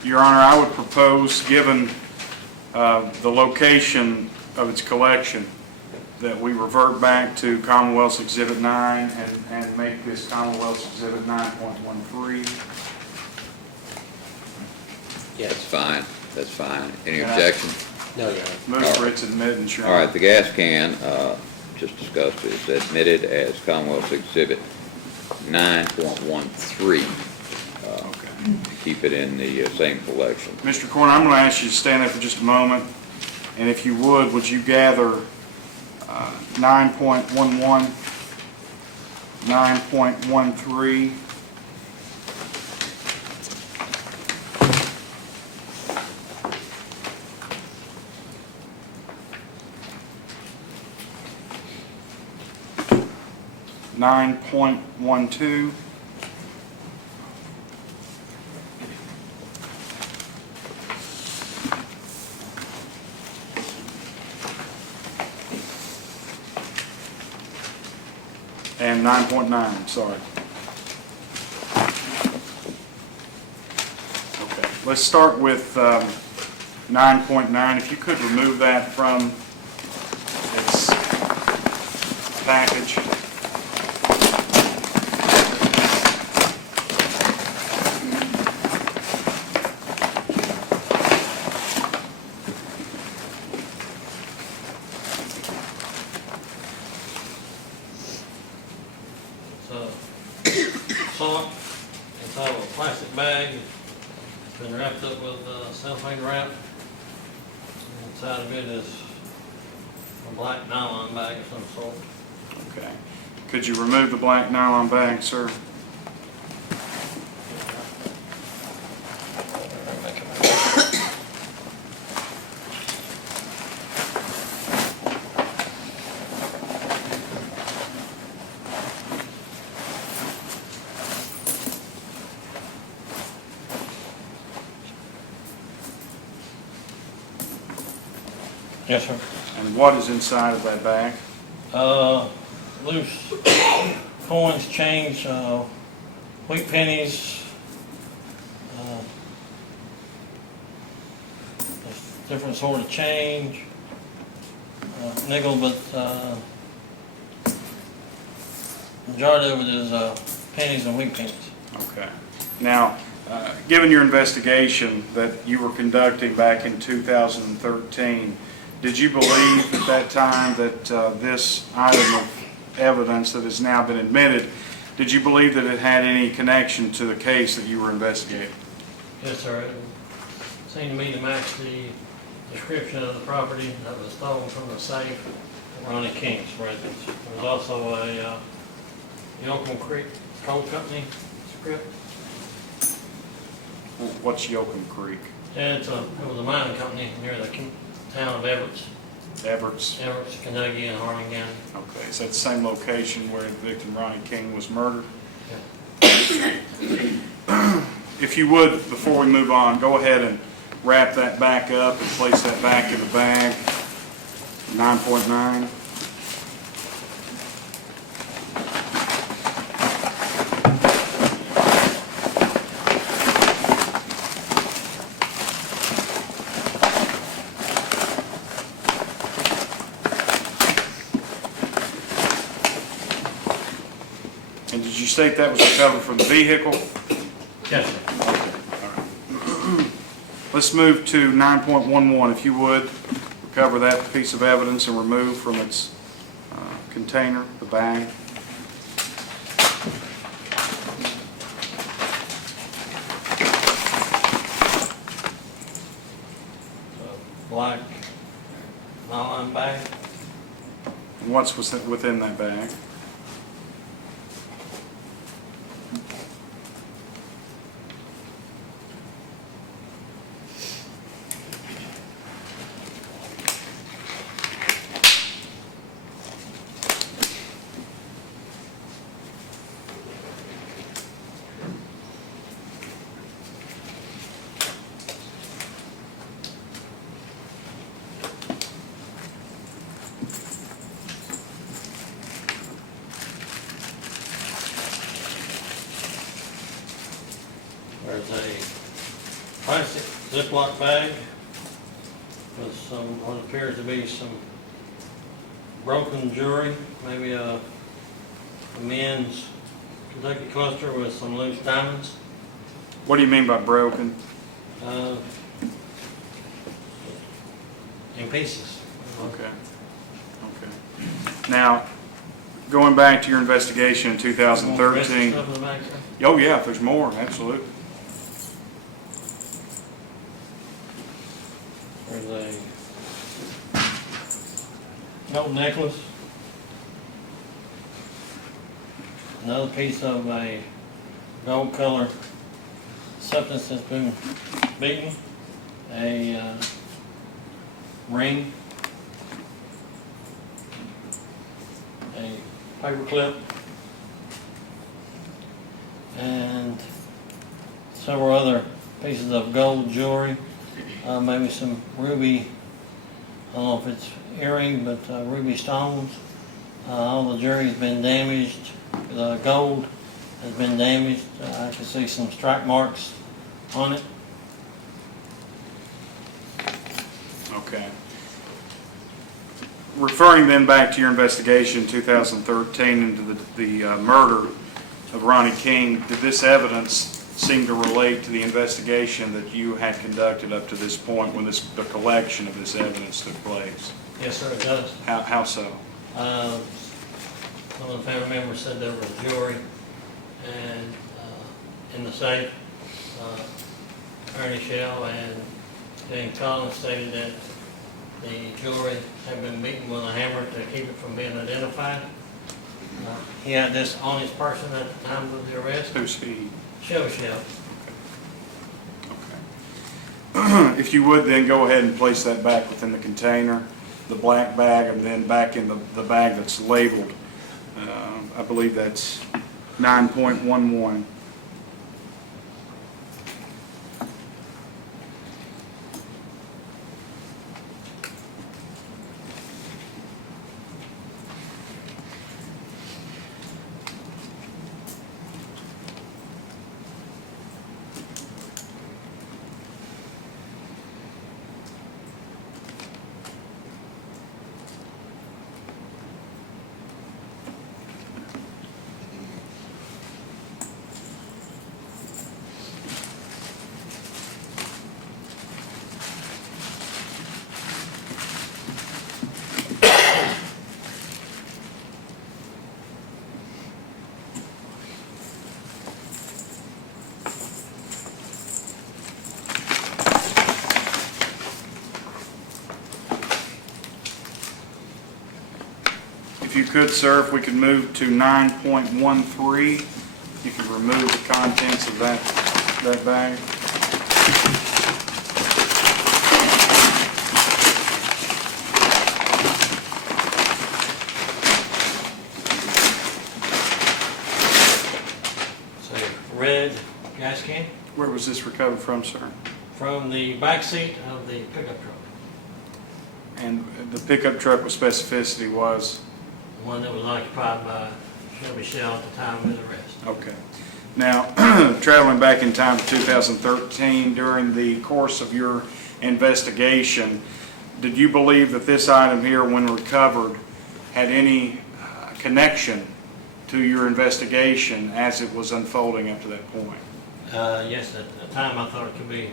Your Honor, I would propose, given the location of its collection, that we revert back to Commonwealth's Exhibit 9 and make this Commonwealth's Exhibit 9.13. That's fine, that's fine. Any Yeah. objection? No, Your Honor. Move for its admittance, Your All Honor. right, the gas can, just discussed, is admitted as Commonwealth's Exhibit 9.13. Okay. To keep it in the same collection. Mr. Corn, I'm going to ask you to stand there for just a moment, and if you would you gather 9.11, 9.13, .12, and 9.9, sorry. Okay, let's start with 9.9. If you could remove that from its package. So, sock, it's all a plastic bag, it's been wrapped up with cellophane wrap. And inside of it is a black nylon bag of some sort. Okay. Could you remove the black nylon bag, sir? Yes, sir. And what is inside of that bag? Loose coins, change, wheat pennies, different sort of change, nickel, but majority of it is pennies and wheat pennies. Okay. Now, given your investigation that you were conducting back in 2013, did you believe at that time that this item of evidence that has now been admitted, did you believe that it had any connection to the case that you were investigating? Yes, sir. It seemed to me to match the description of the property that was stolen from the safe at Ronnie King's residence. There was also a Yoakum Creek Coal Company script. What's Yoakum Creek? Yeah, it was a mining company near the town of Everett. Everett's? Everett, Kentucky, and Hardin County. Okay, is that the same location where the victim Ronnie King was murdered? If you would, before we move on, go ahead and wrap that back up and place that back in the bag. 9.9. And did you state that was recovered from the vehicle? Yes, sir. Let's move to 9.11, if you would. Recover that piece of evidence and remove from its container, the bag. Black nylon bag. And what's within that bag? There's a plastic Ziploc bag with some, what appears to be some broken jewelry, maybe a men's Kentucky cluster with some loose diamonds. What do you mean by broken? In pieces. Okay. Okay. Now, going back to your investigation in 2013. Stuff in the back there? Oh, yeah, if there's more, absolutely. There's a gold necklace. Another piece of a gold color substance that's been beaten. A ring. A paper clip. And several other pieces of gold jewelry. Maybe some ruby, I don't know if it's earring, but ruby stones. All the jewelry's been damaged. The gold has been damaged. I can see some strike marks on it. Okay. Referring then back to your investigation in 2013 into the murder of Ronnie King, did this evidence seem to relate to the investigation that you had conducted up to this point when the collection of this evidence took place? Yes, sir, it does. How so? Some of the family members said there was jewelry and in the safe. Ernie Shell and Jane Collins stated that the jewelry had been beaten with a hammer to keep it from being identified. He had this on his person at the time of the arrest. Who's he? Shell. Okay. If you would then go ahead and place that back within the container, the black bag, and then back in the bag that's labeled. I believe that's 9.11. If you could, sir, if we could move to 9.13, you could remove the contents of that bag. gas can Where was this recovered from, sir? from the back seat of the pickup truck, And the pickup truck with specificity was? the one that was occupied by Shelby Shell at the time of his arrest. Okay. Now, traveling back in time to 2013, during the course of your investigation, did you believe that this item here, when recovered, had any connection to your investigation as it was unfolding up to that point? Yes, at the time I thought it could be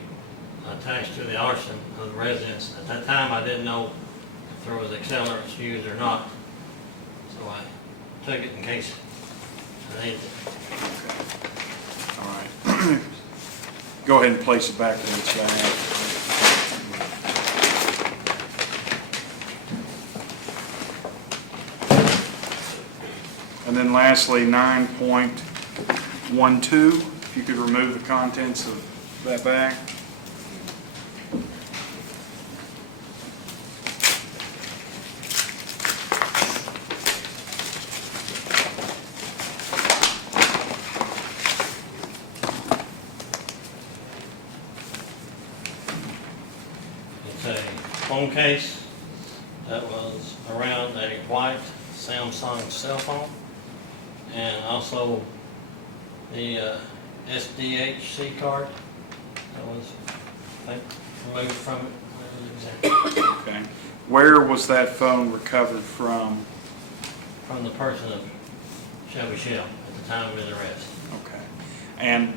attached to the arson of the residence. At that time, I didn't know if there was accelerants used or not, so I took it in case I needed it. All right. Go ahead and place it back in its bag. And then lastly, 9.12, if you could remove the contents of that bag. It's a phone case that was around a white Samsung cell phone, and also the SDHC card that was, I think, removed from it. Okay. Where was that phone recovered from? From the person of Shelby Shell at the time of his arrest. Okay. And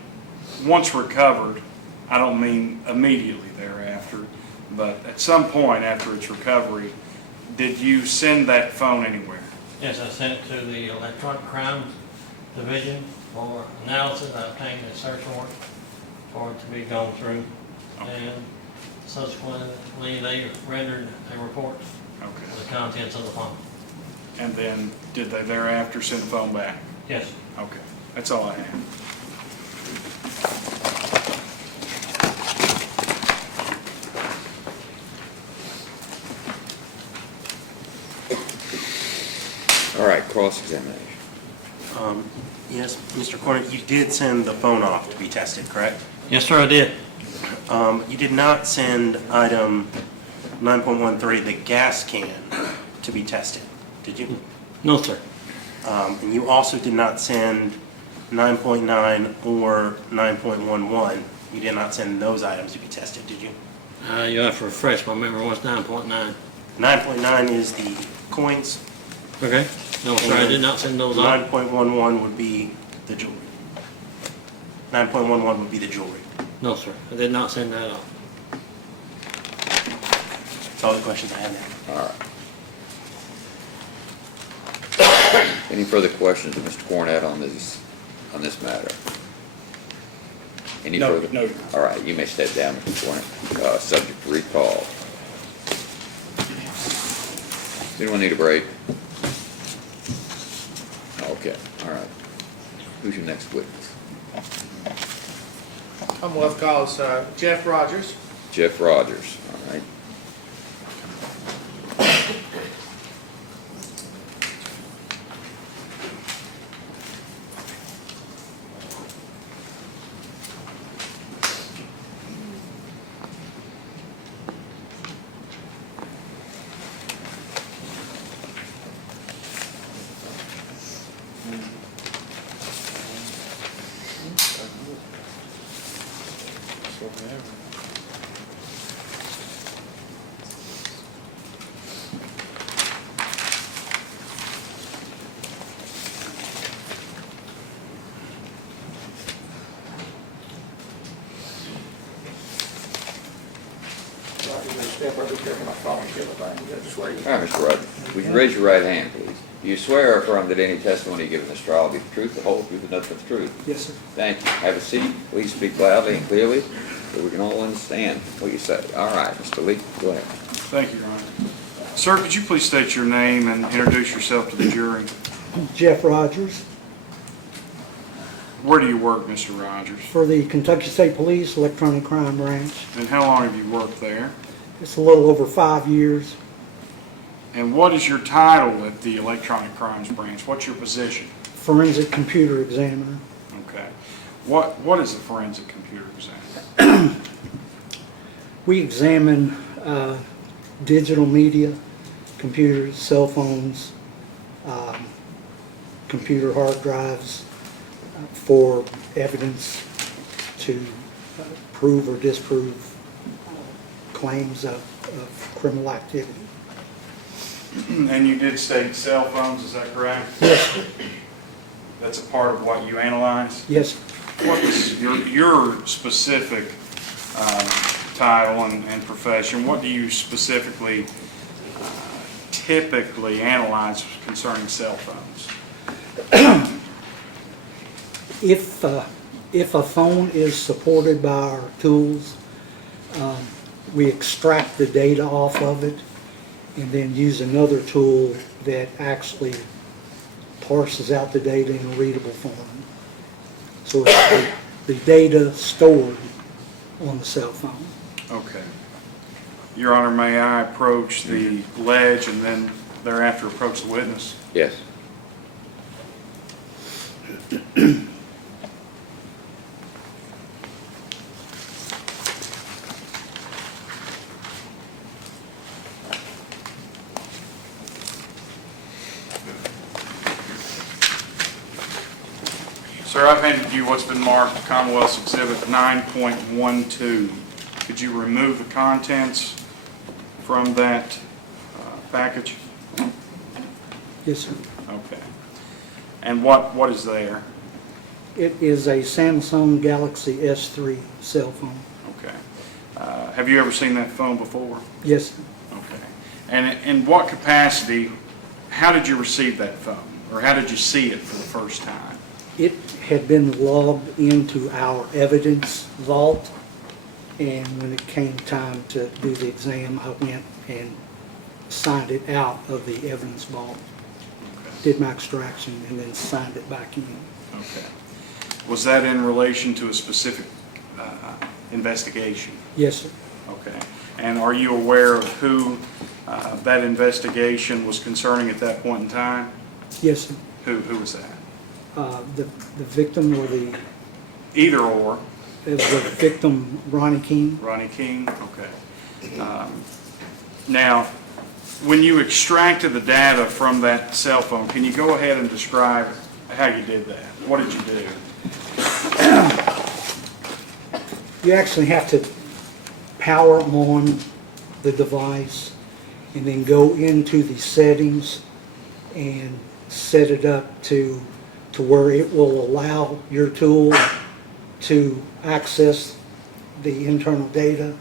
once recovered, I don't mean immediately thereafter, but at some point after its recovery, did you send that phone anywhere? Yes, I sent it to the Electronic Crimes Division for analysis. I obtained a search warrant for it to be gone through, and subsequently they rendered a report Okay. of the contents of the phone. And then did they thereafter send the phone back? Yes. Okay. That's all I have. All right, cross-examination. Yes, Mr. Corner, you did send the phone off to be tested, correct? Yes, sir, I did. You did not send item 9.13, the gas can, to be tested, did you? No, sir. And you also did not send 9.9 or 9.11. You did not send those items to be tested, did you? You have to refresh my memory. What's 9.9? 9.9 is the coins. Okay. No, sir, I did not send those on. 9.11 would be the jewelry. 9.11 would be the jewelry. No, sir, I did not send that on. That's all the questions I have now. All right. Any further questions of Mr. Cornett on this matter? Any No, further? no. All right, you may step down, Mr. Cornett. Subject to recall. Does anyone need a break? Okay, all right. Who's your next witness? I'm left calls Jeff Rogers. Jeff Rogers, all right. All right, Mr. Rogers, would you raise your right hand, please? Do you swear or affirm that any testimony you give in this trial will be the truth, the whole truth, and nothing but the truth? Yes, sir. Thank you. Have a seat. Please speak loudly and clearly so we can all understand what you say. All right, Mr. Lee, go ahead. Thank you, Your Honor. Sir, could you please state your name and introduce yourself to the jury? Jeff Rogers Where do you work, Mr. Rogers? for the Kentucky State Police Electronic Crime Branch. And how long have you worked there? It's a little over 5 years. And what is your title at the Electronic Crimes Branch? What's your position? Forensic computer examiner. Okay. What is a forensic computer exam? We examine digital media, computers, cell phones, computer hard drives for evidence to prove or disprove claims of criminal activity. And you did state cell phones, is that correct? Yes, sir. That's a part of what you analyze? Yes, sir. What is your specific title and profession? What do you specifically typically analyze concerning cell phones? If a phone is supported by our tools, we extract the data off of it and then use another tool that actually parses out the data in a readable form. So it's the data stored on the cell phone. Okay. Your Honor, may I approach the ledge and then thereafter approach the witness? Yes. Sir, I've handed you what's been marked Commonwealth's Exhibit 9.12. Could you remove the contents from that package? Yes, sir. Okay. And what is there? It is a Samsung Galaxy S3 cell phone. Okay. Have you ever seen that phone before? Yes, sir. Okay. And in what capacity, how did you receive that phone? Or how did you see it for the first time? It had been logged into our evidence vault, and when it came time to do the exam, I went and signed it out of the evidence vault, did my extraction, and then signed it back in. Okay. Was that in relation to a specific investigation? Yes, sir. Okay. And are you aware of who that investigation was concerning at that point in time? Yes, sir. Who was that? The victim or the Either or. the victim, Ronnie King. Ronnie King? Okay. Now, when you extracted the data from that cell phone, can you go ahead and describe how you did that? What did you do? You actually have to power on the device and then go into the settings and set it up to where it will allow your tool to access the internal data.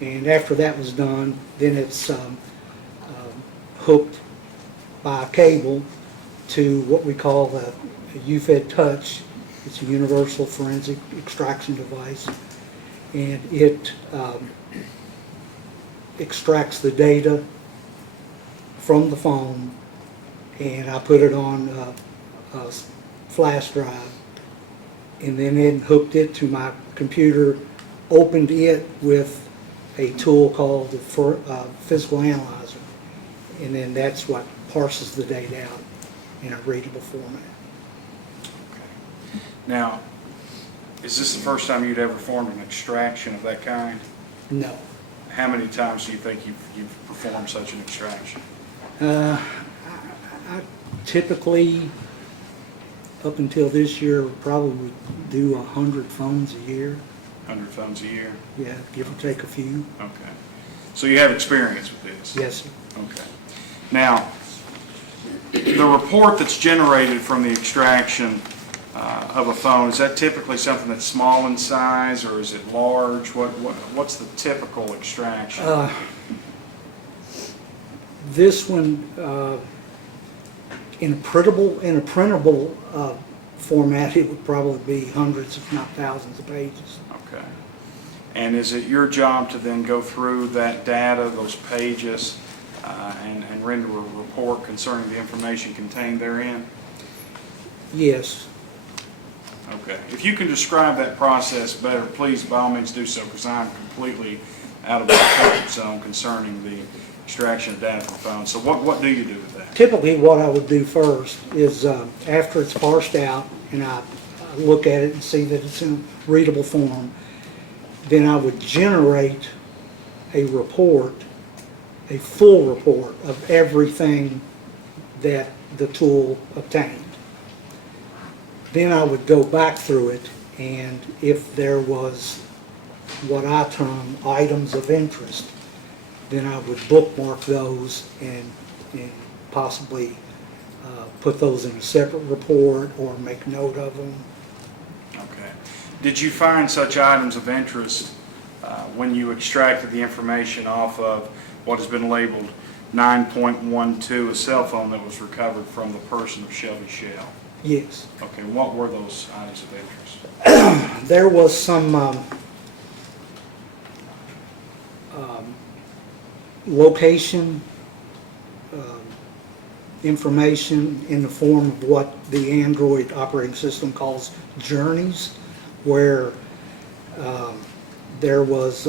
And after that was done, then it's hooked by a cable to what we call a UFED Touch. It's a universal forensic extraction device, and it extracts the data from the phone, and I put it on a flash drive, and then hooked it to my computer, opened it with a tool called the Physical Analyzer, and then that's what parses the data out in a readable format. Now, is this the first time you'd ever performed an extraction of that kind? No. How many times do you think you've performed such an extraction? I typically, up until this year, probably would do 100 phones a year. 100 phones a year? Yeah, give or take a few. Okay. So you have experience with this? Yes, sir. Okay. Now, the report that's generated from the extraction of a phone, is that typically something that's small in size, or is it large? What's the typical extraction? This one, in a printable format, it would probably be hundreds, if not thousands of pages. Okay. And is it your job to then go through that data, those pages, and render a report concerning the information contained therein? Yes. Okay. If you can describe that process better, please, by all means, do so, because I'm completely out of my comfort zone concerning the extraction of data from phones. So what do you do with that? Typically, what I would do first is after it's parsed out and I look at it and see that it's in readable form. Then I would generate a report, a full report of everything that the tool obtained. Then I would go back through it, and if there was what I term items of interest, then I would bookmark those and possibly put those in a separate report or make note of them. Okay. Did you find such items of interest when you extracted the information off of what has been labeled 9.12, a cell phone that was recovered from the person of Shelby Shell? Yes. Okay, what were those items of interest? There was some location information in the form of what the Android operating system calls journeys, where there was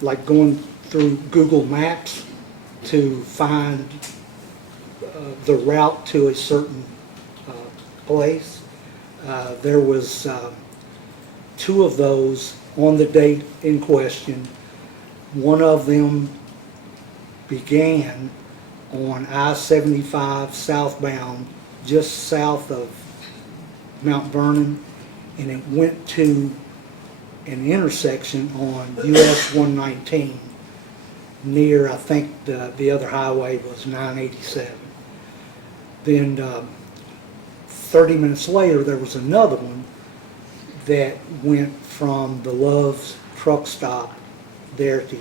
like going through Google Maps to find the route to a certain place. There was 2 of those on the date in question. One of them began on I-75 southbound, just south of Mount Vernon, and it went to an intersection on US 119 near, I think the other highway was 987. Then 30 minutes later, there was another one that went from the Love's truck stop there to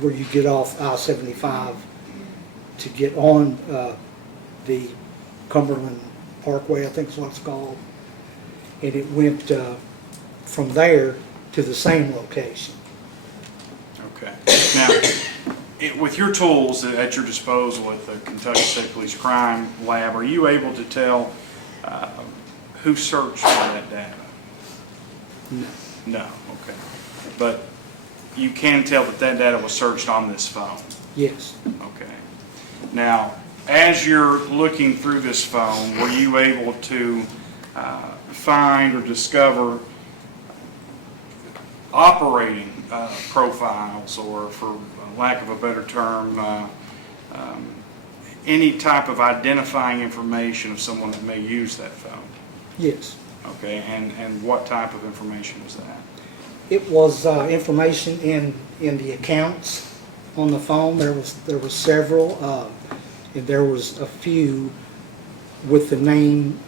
where you get off I-75 to get on the Cumberland Parkway, I think is what it's called. And it went from there to the same location. Okay. Now, with your tools at your disposal at the Kentucky State Police Crime Lab, are you able to tell who searched for that data? No. No, okay. But you can tell that that data was searched on this phone? Yes. Okay. Now, as you're looking through this phone, were you able to find or discover operating profiles, or for lack of a better term, any type of identifying information of someone that may use that phone? Yes. Okay, and what type of information was that? It was information in the accounts on the phone. There was several, and there was a few with the name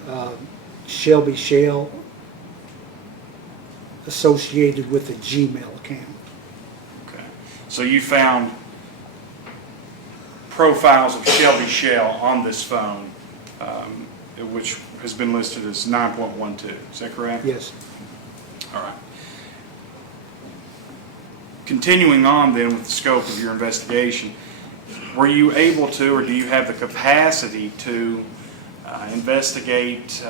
Shelby Shell associated with a Gmail account. Okay, so you found profiles of Shelby Shell on this phone, which has been listed as 9.12. Is that correct? Yes. All right. Continuing on then with the scope of your investigation, were you able to, or do you have the capacity to investigate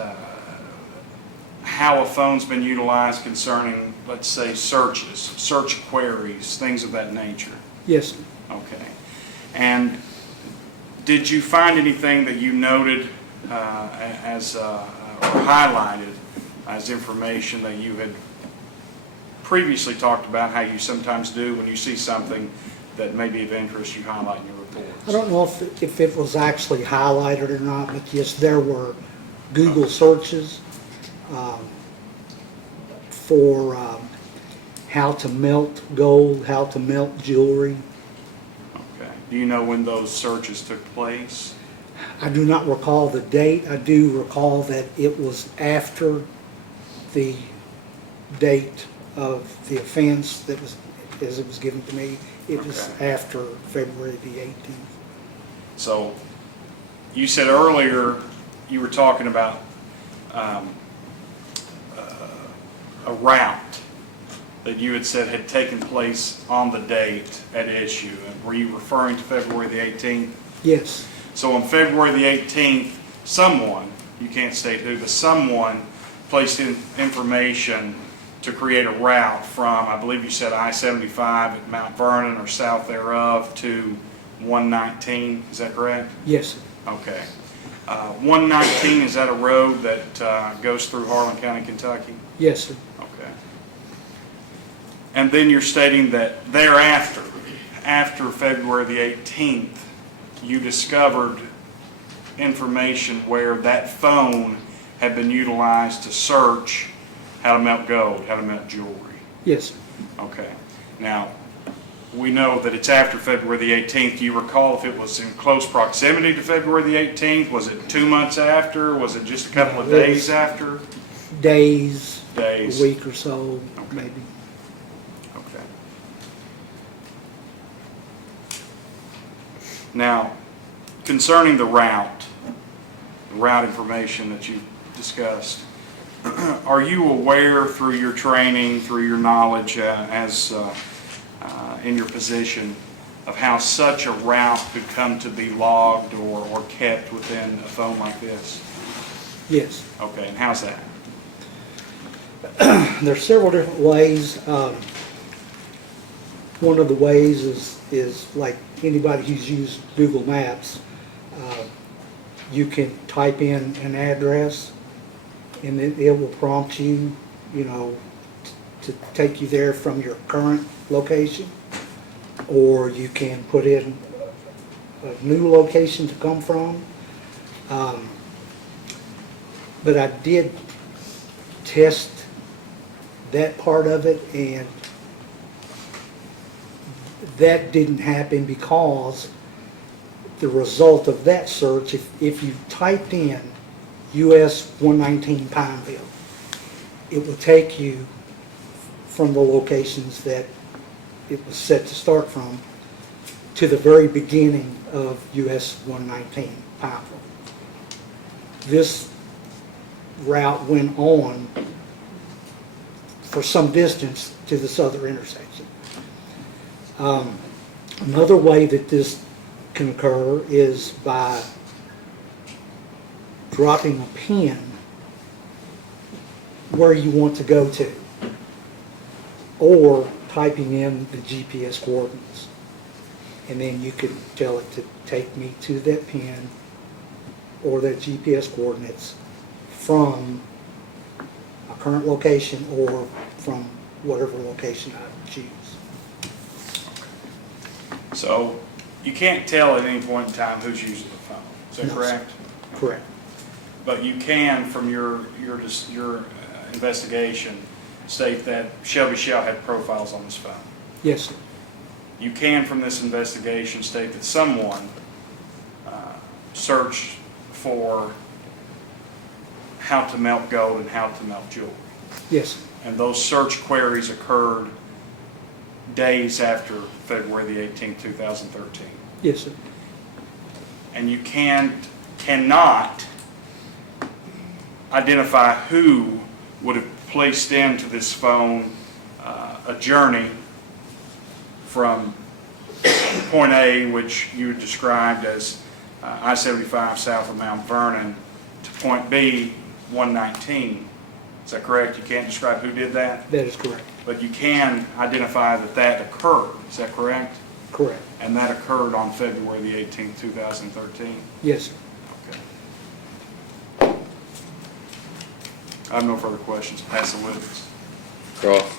how a phone's been utilized concerning, let's say, searches, search queries, things of that nature? Yes. Okay. And did you find anything that you noted as or highlighted as information that you had previously talked about, how you sometimes do when you see something that may be of interest, you highlight in your reports? I don't know if it was actually highlighted or not, but yes, there were Google searches for how to melt gold, how to melt jewelry. Okay. Do you know when those searches took place? I do not recall the date. I do recall that it was after the date of the offense that was, as it was given to me. It was after February the 18th. So you said earlier you were talking about a route that you had said had taken place on the date at issue. And were you referring to February the 18th? Yes. So on February the 18th, someone, you can't state who, but someone placed in information to create a route from, I believe you said I-75 at Mount Vernon or south thereof to 119. Is that correct? Yes. Okay. 119, is that a road that goes through Harlan County, Kentucky? Yes, sir. Okay. And then you're stating that thereafter, after February the 18th, you discovered information where that phone had been utilized to search how to melt gold, how to melt jewelry. Yes, sir. Okay. Now, we know that it's after February the 18th. Do you recall if it was in close proximity to February the 18th? Was it 2 months after? Was it just a couple of No, it days was- after? Days, Days. a week or so, Okay. maybe. Okay. Now, concerning the route information that you discussed, are you aware through your training, through your knowledge in your position of how such a route could come to be logged or kept within a phone like this? Yes. Okay, and how's that? There's several different ways. One of the ways is like anybody who's used Google Maps, you can type in an address and it will prompt you, to take you there from your current location, or you can put in a new location to come from. But I did test that part of it, and that didn't happen because the result of that search, if you typed in US 119 Pineville, it will take you from the locations that it was set to start from to the very beginning of US 119 Pineville. This route went on for some distance to this other intersection. Another way that this can occur is by dropping a pin where you want to go to, or typing in the GPS coordinates. And then you could tell it to take me to that pin or that GPS coordinates from a current location or from whatever location I choose. So you can't tell at any point in time who's using the phone. Is that No, sir. correct? Correct. But you can, from your investigation, state that Shelby Shell had profiles on his phone. Yes, sir. You can, from this investigation, state that someone searched for how to melt gold and how to melt jewelry. Yes, sir. And those search queries occurred days after February the 18th, 2013. Yes, sir. And you cannot identify who would have placed into this phone a journey from point A, which you described as I-75 south of Mount Vernon, to point B, 119. Is that correct? You can't describe who did that? That is correct. But you can identify that that occurred. Is that correct? Correct. And that occurred on February the 18th, 2013? Yes, sir. Okay. I have no further questions. Pass the witness. Cross.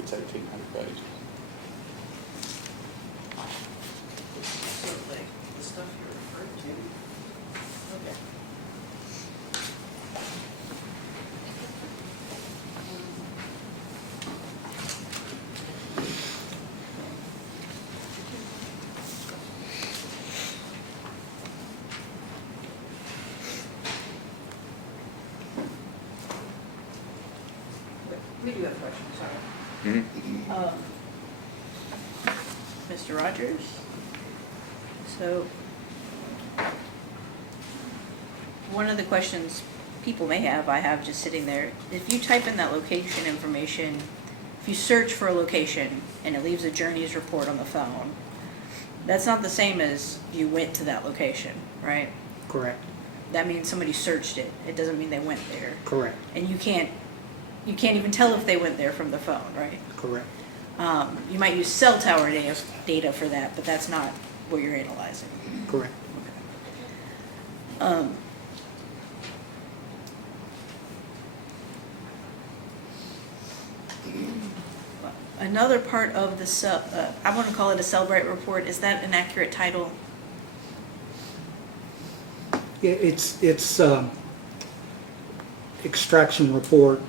It's 1,800 pages. The stuff you're referring to? Okay. We do have questions, sorry. Mr. Rogers? So, one of the questions people may have, I have just sitting there, if you type in that location information, if you search for a location and it leaves a journeys report on the phone, That's not the same as you went to that location, right? Correct, That means somebody searched it. It doesn't mean they went there. correct, And you can't even tell if they went there from the phone, right? correct. You might use cell tower data for that, but that's not what you're analyzing. Correct. Another part of the I want to call it a Cellbrite report. Is that an accurate title? Yeah, it's extraction report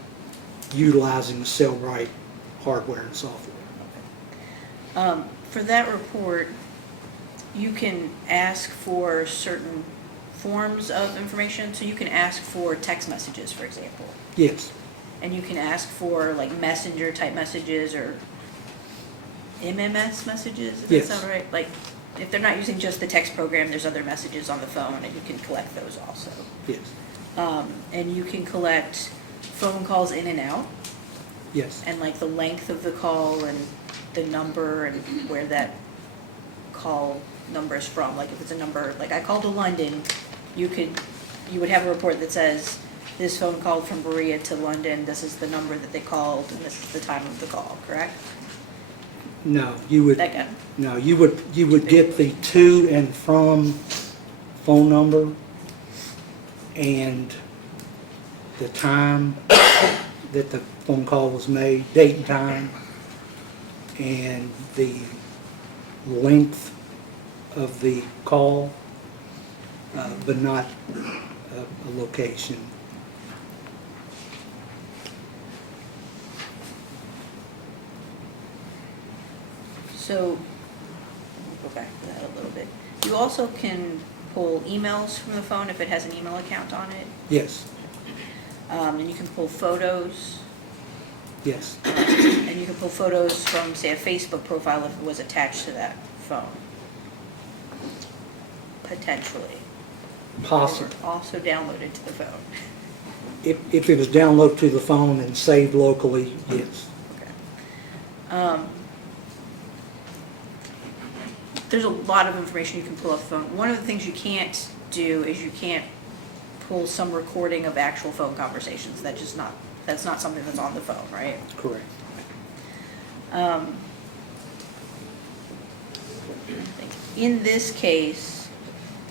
utilizing the Cellbrite hardware and software. For that report, you can ask for certain forms of information. So you can ask for text messages, for example. Yes, And you can ask for like messenger type messages or MMS messages, does that Yes. sound right? Like, if they're not using just the text program, there's other messages on the phone and you can collect those also. yes, And you can collect phone calls in and out yes, and like the length of the call and the number and where that call number is from. Like if it's a number, like I called to London, you would have a report that says, this phone called from Berea to London, this is the number that they called, and this is the time of the call, correct? no, you would, That gun. no, you would get the to and from phone number and the time that the phone call was made, date and time, and the length of the call, but not a location. So, we'll go back to that a little bit. You also can pull emails from the phone if it has an email account on it. Yes, And you can pull photos. yes, And you can pull photos from, say, a Facebook profile if it was attached to that phone. Potentially. possible. Or also downloaded to the phone. If it was downloaded to the phone and saved locally, yes. Okay. There's a lot of information you can pull off the phone. One of the things you can't do is you can't pull some recording of actual phone conversations. That's not something that's on the phone, right? Correct. In this case,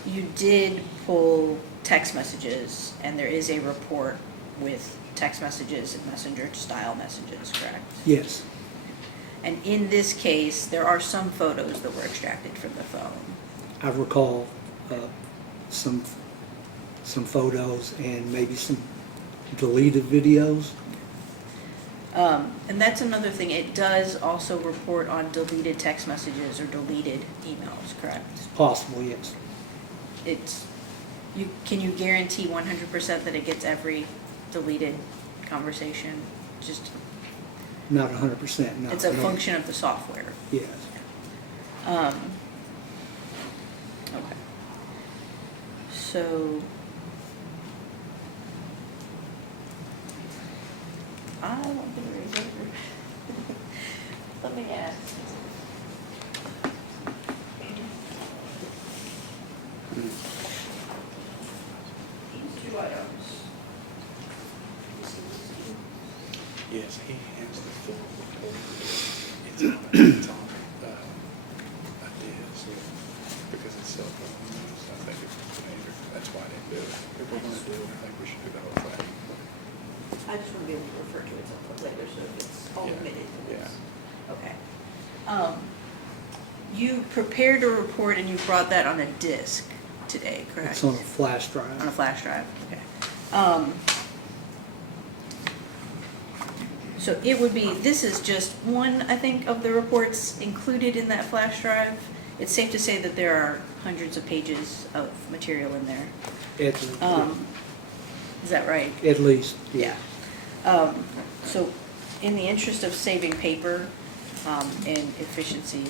you did pull text messages, and there is a report with text messages and messenger style messages, correct? Yes, And in this case, there are some photos that were extracted from the phone. I recall some photos and maybe some deleted videos. And that's another thing, it does also report on deleted text messages or deleted emails, correct? Possible, yes. Can you guarantee 100% that it gets every deleted conversation? Just, Not 100%, no. it's a no. function of the software. Yes. Okay. So, I want to reserve. Let me ask. These two items. Yes, he has the full report. It's on a disc, because it's cell phone news, I think it's standard, that's why I didn't do it. If we're gonna do it, I think we should do the whole thing. I just want to be able to refer to it someplace later, so if it's all Yeah, admitted to this. yeah. Okay. You prepared a report and you brought that on a disk today, correct? It's on a flash On a drive. flash drive, okay. So it would be, this is just one, I think, of the reports included in that flash drive. It's safe to say that there are hundreds of pages of material in there. Is that right? At least, Yeah. So in the interest of saving paper and efficiency,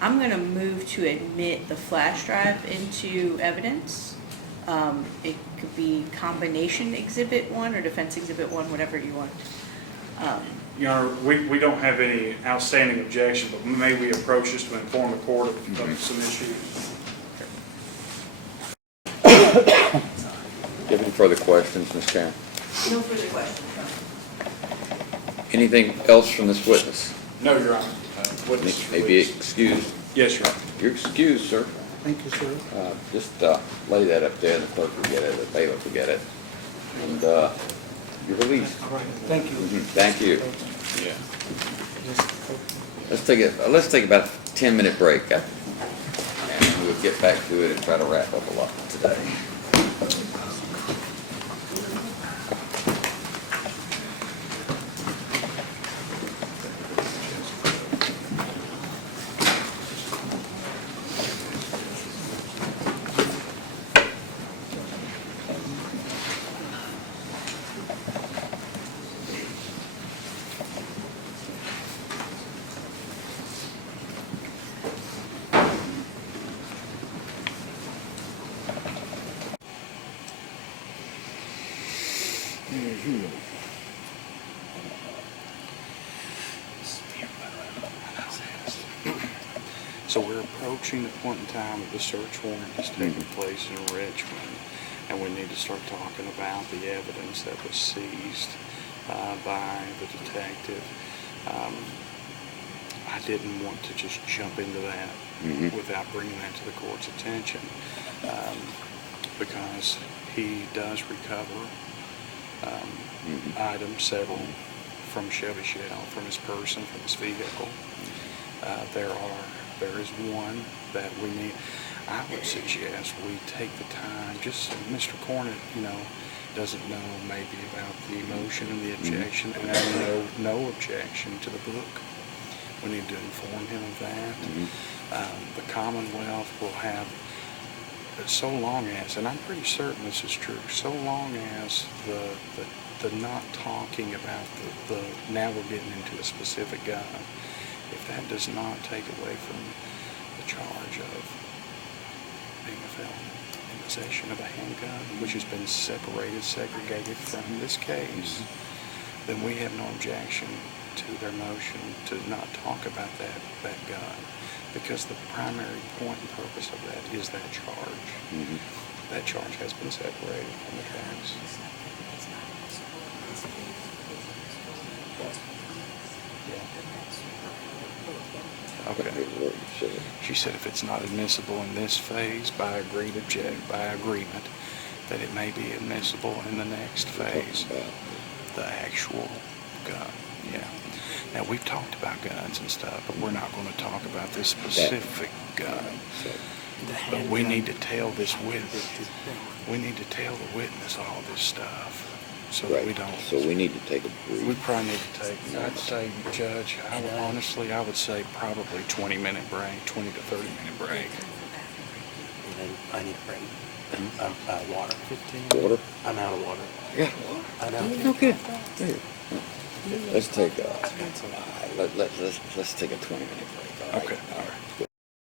I'm going to move to admit the flash drive into evidence. It could be combination exhibit 1 or defense exhibit 1, whatever you want. Your Honor, we don't have any outstanding objection, but may we approach this to inform the court of some issues? Do you have any further questions, Ms. Karen? No further questions. Anything else from this witness? No, Your Honor. Witness May be released. excused. Yes, Your Honor. You're excused, sir. Thank you, sir. Just lay that up there, and the clerk will get it, the bailiff will get it. And you're released. All right, thank you. Thank you. Yeah. Let's take about a 10-minute break. And we'll get back to it and try to wrap up a lot today. So we're approaching the point in time that the search warrant is taking place in Richmond, and we need to start talking about the evidence that was seized by the detective. I didn't want to just jump into that without bringing that to the court's attention, because he does recover items, several, from Chevy Shell, from his person, from his vehicle. There is one that we need. I would suggest we take the time, just so Mr. Cornett, doesn't know maybe about the motion and the objection, and I know no objection to the book. We need to inform him of that. The Commonwealth will have, so long as, and I'm pretty certain this is true, so long as the not talking about the now we're getting into a specific gun, if that does not take away from the charge of being a felon in possession of a handgun, which has been segregated from this case, then we have no objection to their motion to not talk about that gun, because the primary point and purpose of that is that charge. That charge has been separated from the case. Okay. She said if it's not admissible in this phase by agreement, that it may be admissible in the next phase, the actual gun. Yeah. Now, we've talked about guns and stuff, but we're not going to talk about this specific gun. But we need to tell this witness, we need to tell the witness all this stuff, so that we don't. So we need to take a We brief. probably need to take, I'd say, Judge, I would say probably 20-minute break, 20 to 30-minute break. And then I need a break. Water. Water? I'm out of water. Yeah. I know. Okay. Let's take a 20-minute break. All right? Okay. All right. Good.